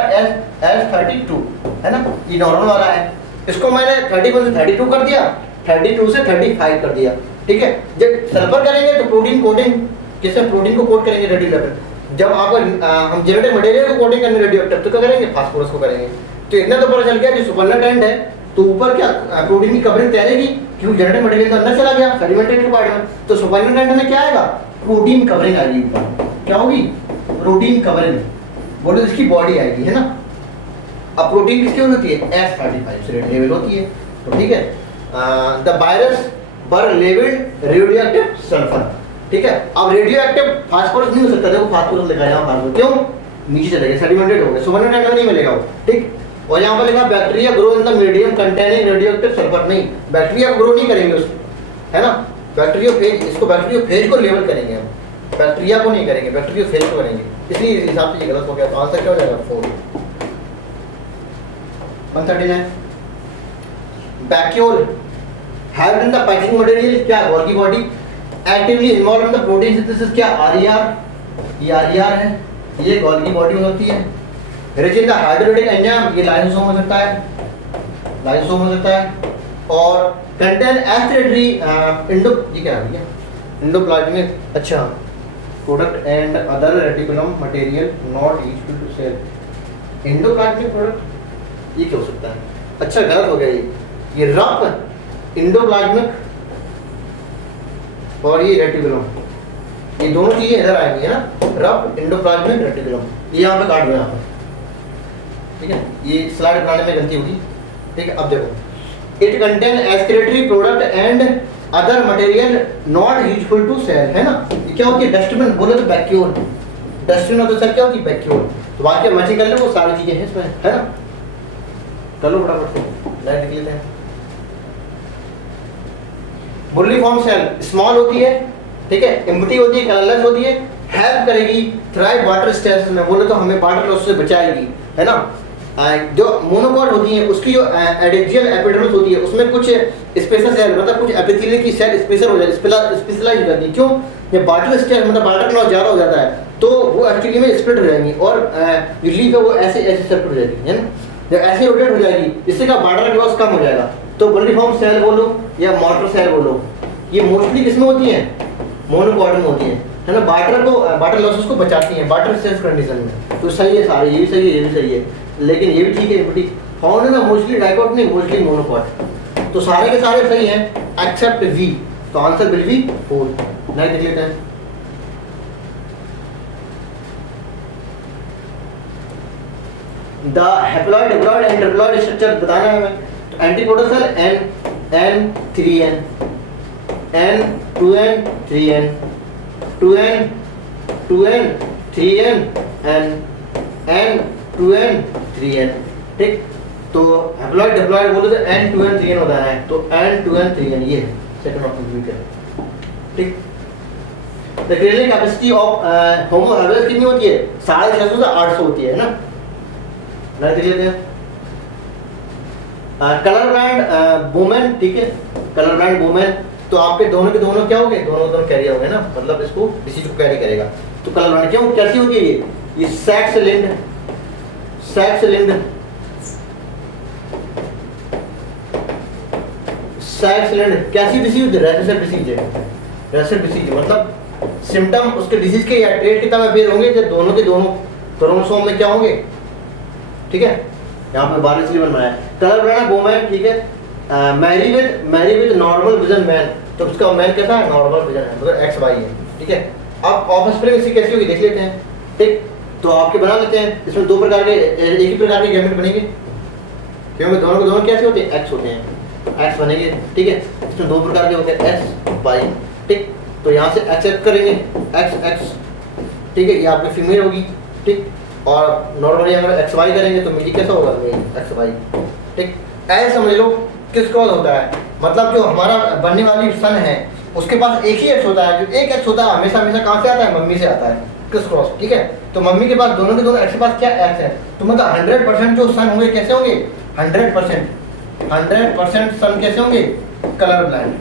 S32, है ना, ये नॉर्मल वाला है। इसको मैंने 31 से 32 कर दिया, 32 से 35 कर दिया, ठीक है। जब सल्फर करेंगे तो प्रोटीन कोटिंग, किससे? प्रोटीन को कोट करेंगे रेडियो लेवल। जब आपको हम जेनेटिक मटेरियल को कोटिंग करने रेडियो एक्टिव, तो क्या करेंगे? फास्फोरस को करेंगे। तो इतना तो पता चल गया कि सुपरनेटेंट है तो ऊपर क्या प्रोटीन की कवरिंग तैरेगी, क्योंकि जेनेटिक मटेरियल तो अंदर चला गया सेडिमेंटेड के पार्ट में। तो सुपरनेटेंट में क्या आएगा? प्रोटीन कवरिंग आएगी ऊपर, क्या होगी? प्रोटीन कवरिंग, बोलो इसकी बॉडी आएगी, है ना। अब प्रोटीन किसकी होती है? F35 से लेवल होती है, तो ठीक है। द वायरस बर लेवल्ड रेडियोएक्टिव सल्फर, ठीक है। अब रेडियोएक्टिव फास्फोरस नहीं हो सकता, देखो फास्फोरस लिखा है यहाँ, फास्फोरस क्यों? नीचे चले गए, सेडिमेंटेड हो गए, सुपरनेटेंट में नहीं मिलेगा वो, ठीक। और यहाँ पर लिखा bacteria grow in the medium containing radioactive sulphur, नहीं, बैक्टीरिया ग्रो नहीं करेंगे उसको, है ना। बैक्टीरियोफेज, इसको बैक्टीरियोफेज को लेवल करेंगे हम, बैक्टीरिया को नहीं करेंगे, बैक्टीरियोफेज को करेंगे, इसलिए इस हिसाब से ये गलत हो गया। तो आंसर क्या हो जाएगा? 4। 139 vacuole help in the packing material, क्या Golgi body, actively involve in the protein synthesis, क्या आरईआर, ये आरईआर है, ये गोल्गी बॉडी में होती है। Rich in the hydrolytic enzyme, ये लाइसोसोम हो सकता है, लाइसोसोम हो सकता है। और कंटेन एस्टरेटरी इंडो, ये क्या है इंडोप्लाज्मिक, अच्छा product and other reticulum material not used to cell. Endoplasmic product ये क्या हो सकता है? अच्छा गलत हो गया ये रफ इंडोप्लाज्मिक और ये रेटिकुलम, ये दोनों चीजें इधर आएंगी है ना, रफ इंडोप्लाज्मिक रेटिकुलम, ये यहाँ पे काट दो यहाँ पर, ठीक है, ये स्लाइड बनाने में गलती होगी, ठीक है। अब देखो it contain secretory product and other material not useful to cell, है ना। ये क्या होती है? डस्टबिन बोले तो वैक्यूल, डस्टबिन होता है सर, क्या होती है? वैक्यूल। तो वाक्य मर्जी कर ले, वो सारी चीजें हैं इसमें, है ना। चलो फटाफट से लाइट लिख लेते हैं। बुल्ली फॉर्म सेल स्मॉल होती है, ठीक है, एम्प्टी होती है, कलरलेस होती है, हेल्प करेगी थ्राइव वाटर स्ट्रेस में, बोले तो हमें वाटर लॉस से बचाएगी, है ना। जो मोनोकॉट होती है उसकी जो एडेक्सियल एपिडर्मिस होती है उसमें कुछ स्पेशल सेल, मतलब कुछ एपिथेलियल की सेल स्पेशल हो जाती है, स्पेशलाइज हो जाती है। क्यों? जब वाटर स्ट्रेस मतलब वाटर लॉस ज़्यादा हो जाता है तो वो एक्चुअली में स्प्लिट हो जाएंगी और लीफ है वो ऐसे ऐसे सेपरेट हो जाएगी, है ना। जब ऐसे रोटेट हो जाएगी इससे क्या वाटर लॉस कम हो जाएगा। तो बुल्लीफॉर्म सेल बोलो या मॉर्टर सेल बोलो, ये मोस्टली किसमें होती है? मोनोकॉट में होती है ना। वाटर लॉसेस को बचाती हैं वाटर स्ट्रेस कंडीशन में। तो सही है सारे, ये भी सही है, ये भी सही है, लेकिन ये भी ठीक है। Empty found in the mostly dicot नहीं, मोस्टली मोनोकॉट। तो सारे के सारे सही हैं एक्सेप्ट वी, तो आंसर विल बी 4। नहीं देख लेते हैं। The haploid, diploid and triploid structure बताना है हमें। तो antiproton cell N3N, N2N 3N, 2N 2N 3N N2N 3N, ठीक। तो हैप्लॉइड डिप्लॉइड बोले तो N2N 3N होता है, तो N2N 3N ये सेकंड ऑप्शन भी है, ठीक। The creating capacity of Homo habilis कितनी होती है? 650 से 800 होती है ना। नहीं देख लेते हैं। कलर ब्लाइंड वुमेन, ठीक है, कलर ब्लाइंड वुमेन, तो आपके दोनों के दोनों क्या हो गए? दोनों दोनों कैरी होंगे ना, मतलब इसको डिसीज को कैरी करेगा। तो कलर ब्लाइंड क्यों, कैसी होती है ये sex linked, sex linked, sex linked कैसी डिसीज? रेसेसिव डिसीज है, रेसेसिव डिसीज मतलब सिम्टम उसके डिसीज के या ट्रेट के तब अपेयर होंगे जब दोनों के दोनों क्रोमोसोम में क्या होंगे, ठीक है। यहाँ पे 12 इसलिए बनाया है। कलर ब्लाइंड वुमेन, ठीक है, marry with normal vision man, तो उसका मैन कैसा है? नॉर्मल विजन है, मतलब XY है, ठीक है। अब ऑफस्प्रिंग इसकी कैसी होगी देख लेते हैं, ठीक। तो आपके बना लेते हैं, इसमें दो प्रकार के, एक ही प्रकार के गैमेट बनेंगे, क्योंकि दोनों के दोनों कैसे होते हैं? X होते हैं, X बनेंगे, ठीक है। इसमें दो प्रकार के होते हैं XY, ठीक। तो यहाँ से एक्सेप्ट करेंगे X, ठीक है, ये आपकी फीमेल होगी, ठीक। और नॉर्मली अगर XY करेंगे तो मेरी कैसा होगा? मेरी XY, ठीक। ऐसे समझ लो किस क्रॉस होता है, मतलब जो हमारा बनने वाली सन है उसके पास एक ही X होता है, जो एक X होता है हमेशा हमेशा कहाँ से आता है? मम्मी से आता है, किस क्रॉस, ठीक है। तो मम्मी के पास दोनों के दोनों X के पास क्या X है, तो मतलब 100% जो सन होंगे कैसे होंगे? 100% सन कैसे होंगे? कलर ब्लाइंड,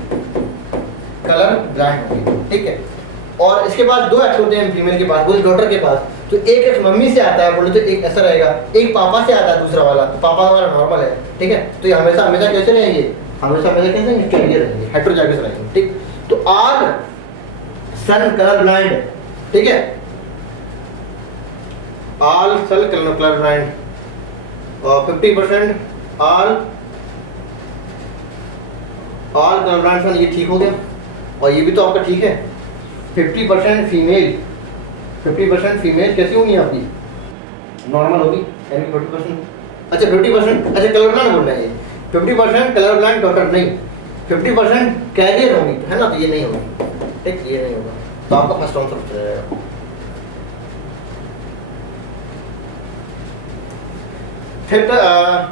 कलर ब्लाइंड होंगे, ठीक है। और इसके पास दो X होते हैं फीमेल के पास, बोले डॉटर के पास, तो एक X मम्मी से आता है बोले तो एक ऐसा रहेगा, एक पापा से आता है दूसरा वाला, तो पापा वाला नॉर्मल है, ठीक है। तो ये हमेशा हमेशा कैसे रहेंगे? हमेशा हमेशा कैसे कैरियर रहेंगे, हेटेरोजाइगस रहेंगे, ठीक। तो आल सन कलर ब्लाइंड, ठीक है, आल सन कलर ब्लाइंड और 50% आल कलर ब्लाइंड सन, ये ठीक हो गया। और ये भी तो आपका ठीक है, 50% फीमेल, 50% फीमेल कैसी होंगी आपकी? नॉर्मल होगी, यानी 50%, अच्छा 50%, अच्छा कलर ब्लाइंड बोल रहे हैं, 50% कलर ब्लाइंड डॉटर नहीं, 50% कैरियर होंगी, है ना। तो ये नहीं होगी, ठीक, ये नहीं होगा, तो आपका फर्स्ट आंसर चला जाएगा। फिर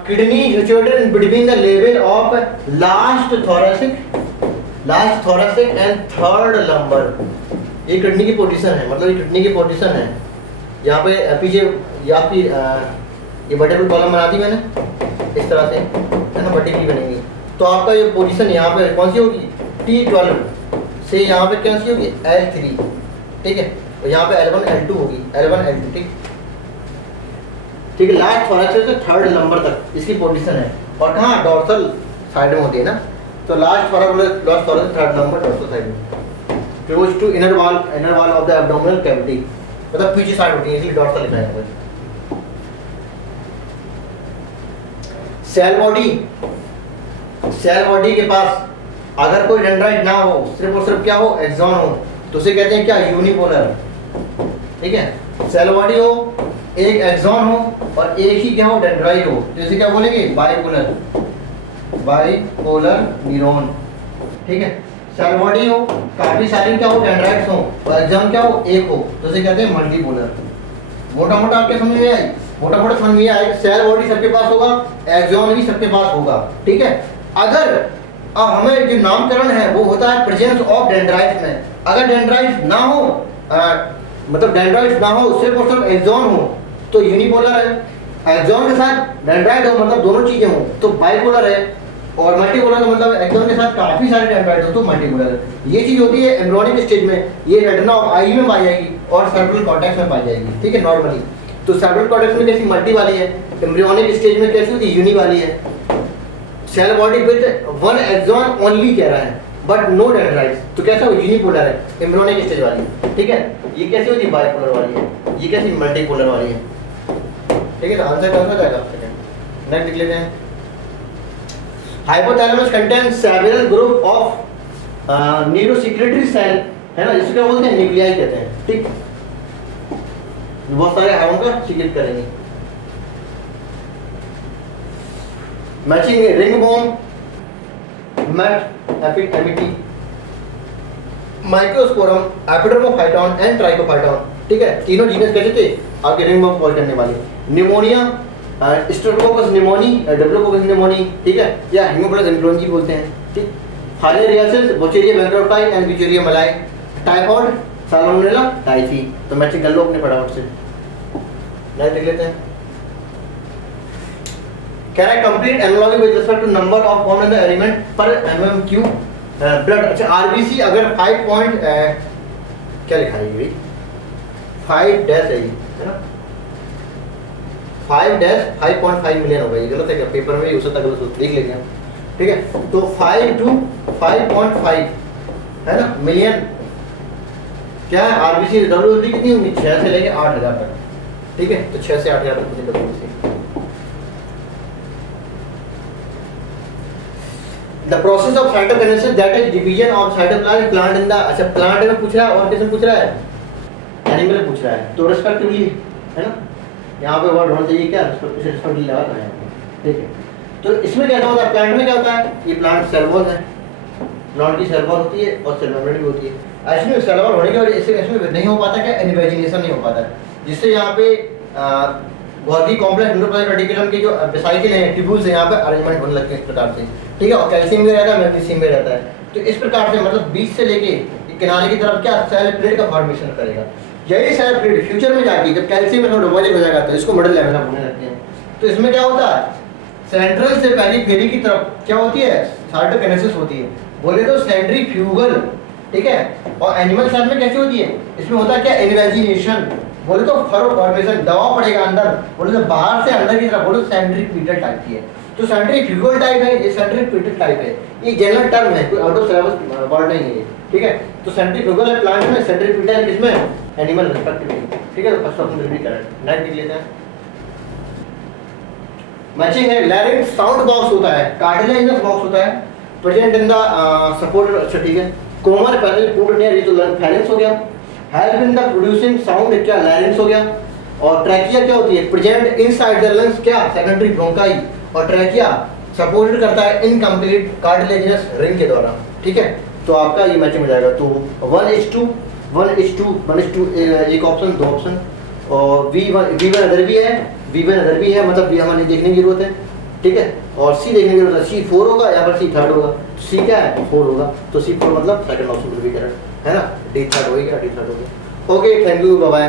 kidney situated in between the level of last thoracic and third lumbar, ये किडनी की पोजीशन है, मतलब ये किडनी की पोजीशन है। यहाँ पे पीछे ये आपकी ये वर्टिब्रल कॉलम बना दी मैंने इस तरह से, है ना, वर्टिब्रल बनेगी। तो आपका ये पोजीशन यहाँ पे कौन सी होगी, T12 से यहाँ पे कौन सी होगी, L3, ठीक है। और यहाँ पे L1 L2 होगी, L1 L2, ठीक है। लास्ट थोरेक्स से थर्ड नंबर तक इसकी पोजीशन है, और कहाँ, डॉर्सल साइड में होती है ना, तो last thorax third number dorsal side में, close to inner wall of the abdominal cavity, मतलब पीछे साइड होती है, इसलिए डॉर्सल लिखा है। सेल बॉडी के पास अगर कोई डेंड्राइट ना हो, सिर्फ और सिर्फ क्या हो, एक्सॉन हो, तो उसे कहते हैं क्या, यूनिपोलर, ठीक है। सेल बॉडी हो, एक एक्सॉन हो और एक ही क्या हो, डेंड्राइट हो, तो इसे क्या बोलेंगे, बाइपोलर न्यूरॉन, ठीक है। सेल बॉडी हो, काफी सारी क्या हो, डेंड्राइट्स हो, और एक्सॉन क्या हो, एक हो, तो इसे कहते हैं मल्टीपोलर। मोटा मोटा आपके समझ में आई, मोटा मोटा समझ में आए, सेल बॉडी सबके पास होगा, एक्सॉन भी सबके पास होगा, ठीक है। अगर हमें जो नामकरण है वो होता है प्रेजेंस ऑफ डेंड्राइट्स में। अगर डेंड्राइट्स ना हो, मतलब डेंड्राइट्स ना हो, सिर्फ और सिर्फ एक्सॉन हो, तो यूनिपोलर है। एक्सॉन के साथ डेंड्राइट हो, मतलब दोनों चीजें हो, तो बाइपोलर है। और मल्टीपोलर का मतलब एक्सॉन के साथ काफी सारे डेंड्राइट हो, तो मल्टीपोलर है। ये चीज होती है एम्ब्रियोनिक स्टेज में, ये रेटिना ऑफ आई में पाई जाएगी और सेरेब्रल कॉर्टेक्स में पाई जाएगी, ठीक है, नॉर्मली। तो सेरेब्रल कॉर्टेक्स में कैसी, मल्टी वाली है, एम्ब्रियोनिक स्टेज में कैसी होती है, यूनि वाली है। Cell body with one axon only कह रहा है, बट नो डेंड्राइट्स, तो कैसा हो, यूनिपोलर है, एम्ब्रियोनिक स्टेज वाली, ठीक है। ये कैसी होती है, बाइपोलर वाली है, ये कैसी, मल्टीपोलर वाली है, ठीक है। तो आंसर कौन सा जाएगा, नेक्स्ट लिख लेते हैं। Hypothalamus contain several group of neurosecretory cell, है ना, जिसको क्या बोलते हैं, न्यूक्लियाई कहते हैं, ठीक। बहुत सारे हार्मोन का सीक्रेट करेंगे। मैचिंग रिंग बोन, मैट एपिटी, माइक्रोस्पोरम, एपिडर्मोफाइटॉन एंड ट्राइकोफाइटॉन, ठीक है। तीनों जीनस कैसे थे, आपके रिंग बोन फॉल करने वाले। निमोनिया, स्ट्रेप्टोकोकस निमोनी, डेप्लोकोकस निमोनी, ठीक है, या हेमोफिलस इन्फ्लुएंजा बोलते हैं, ठीक। फाइलेरियासिस, बोचेरिया बैंक्रोटाई एंड ब्यूचेरिया मलाई, टाइफॉइड, साल्मोनेला टाइफी। तो मैचिंग कर लो अपने फटाफट से, लाइक देख लेते हैं। Can I complete analogy with respect to number of formed in the element per mm cube blood? अच्छा, RBC अगर 5 पॉइंट क्या लिखा है ये, 5 डैश है ये, है ना, 5-5.5 मिलियन होगा, ये गलत है क्या, पेपर में उसे तक गलत देख लेंगे, ठीक है। तो 5 to 5.5 है ना मिलियन, क्या है RBC, WBC कितनी होगी, 6 से लेके 8,000 तक, ठीक है। तो 6 से 8,000 तक कितनी WBC। The process of cytokinesis, that is division of cytoplasm plant in the, अच्छा प्लांट में पूछ रहा है और किसमें पूछ रहा है, एनिमल में पूछ रहा है, तो रेस्पेक्टिवली, है ना, यहाँ पे वर्ड होना चाहिए क्या, रेस्पेक्टिवली लगा था यहाँ पे, ठीक है। तो इसमें क्या होता है, प्लांट में क्या होता है, ये प्लांट सेल वॉल है, प्लांट की सेल वॉल होती है और सेल मेम्ब्रेन भी होती है। इसमें सेल वॉल होने की वजह से इसमें नहीं हो पाता क्या, इनवेजिनेशन नहीं हो पाता, जिससे यहाँ पे गोल्गी कॉम्प्लेक्स एंडोप्लाज्मिक रेटिकुलम के जो वेसिकल हैं, ट्यूब्यूल्स हैं, यहाँ पे अरेंजमेंट होने लगते हैं इस प्रकार से, ठीक है। और कैल्शियम में रहता है, मैग्नीशियम में रहता है, तो इस प्रकार से मतलब बीच से लेके किनारे की तरफ क्या सेल प्लेट का फॉर्मेशन करेगा। यही सेल प्लेट फ्यूचर में जाके जब कैल्शियम में डिपॉजिट हो जाएगा तो इसको मिडिल लेवल में होने लगते हैं। तो इसमें क्या होता है, सेंट्रल से पेरिफेरी की तरफ क्या होती है, साइटोकिनेसिस होती है, बोले तो सेंट्रीफ्यूगल, ठीक है। और एनिमल सेल में कैसे होती है, इसमें होता है क्या, इन्वेजिनेशन, बोले तो फरो फॉर्मेशन, दबाव पड़ेगा अंदर, बोले तो बाहर से अंदर की तरफ, बोले तो सेंट्रीपिटल टाइप की है। तो सेंट्रीफ्यूगल टाइप है, ये सेंट्रीपिटल टाइप है, ये जनरल टर्म है, कोई आउट ऑफ सिलेबस वर्ड नहीं है ये, ठीक है। तो सेंट्रीफ्यूगल है प्लांट में, सेंट्रीपिटल है किसमें, एनिमल रिस्पेक्टिवली, ठीक है। तो फर्स्ट ऑप्शन बिल्कुल करेक्ट। नेक्स्ट देख लेते हैं। मैचिंग है, लैरिंक्स साउंड बॉक्स होता है, कार्टिलेजिनस बॉक्स होता है, प्रेजेंट इन द सपोर्ट, अच्छा ठीक है। कोमर पैरेलल पुट नियर ये तो फेरेंस हो गया, help in the producing sound क्या, लैरिंक्स हो गया। और ट्रैकिया क्या होती है, प्रेजेंट इनसाइड द लंग्स क्या, सेकेंडरी ब्रोंकाई। और ट्रैकिया सपोर्टेड करता है इनकम्प्लीट कार्टिलेजिनस रिंग के द्वारा, ठीक है। तो आपका ये मैचिंग हो जाएगा। तो 1:2 एक ऑप्शन, 2 ऑप्शन, और V1 अदर भी है, V1 अदर भी है, मतलब ये हमारे देखने की जरूरत है, ठीक है। और C देखने की जरूरत है, C4 होगा या फिर C थर्ड होगा। C क्या है, 4 होगा, तो C4 मतलब सेकंड ऑप्शन भी करेक्ट है ना, D थर्ड हो गया, D थर्ड हो गया। Okay, thank you, bye bye.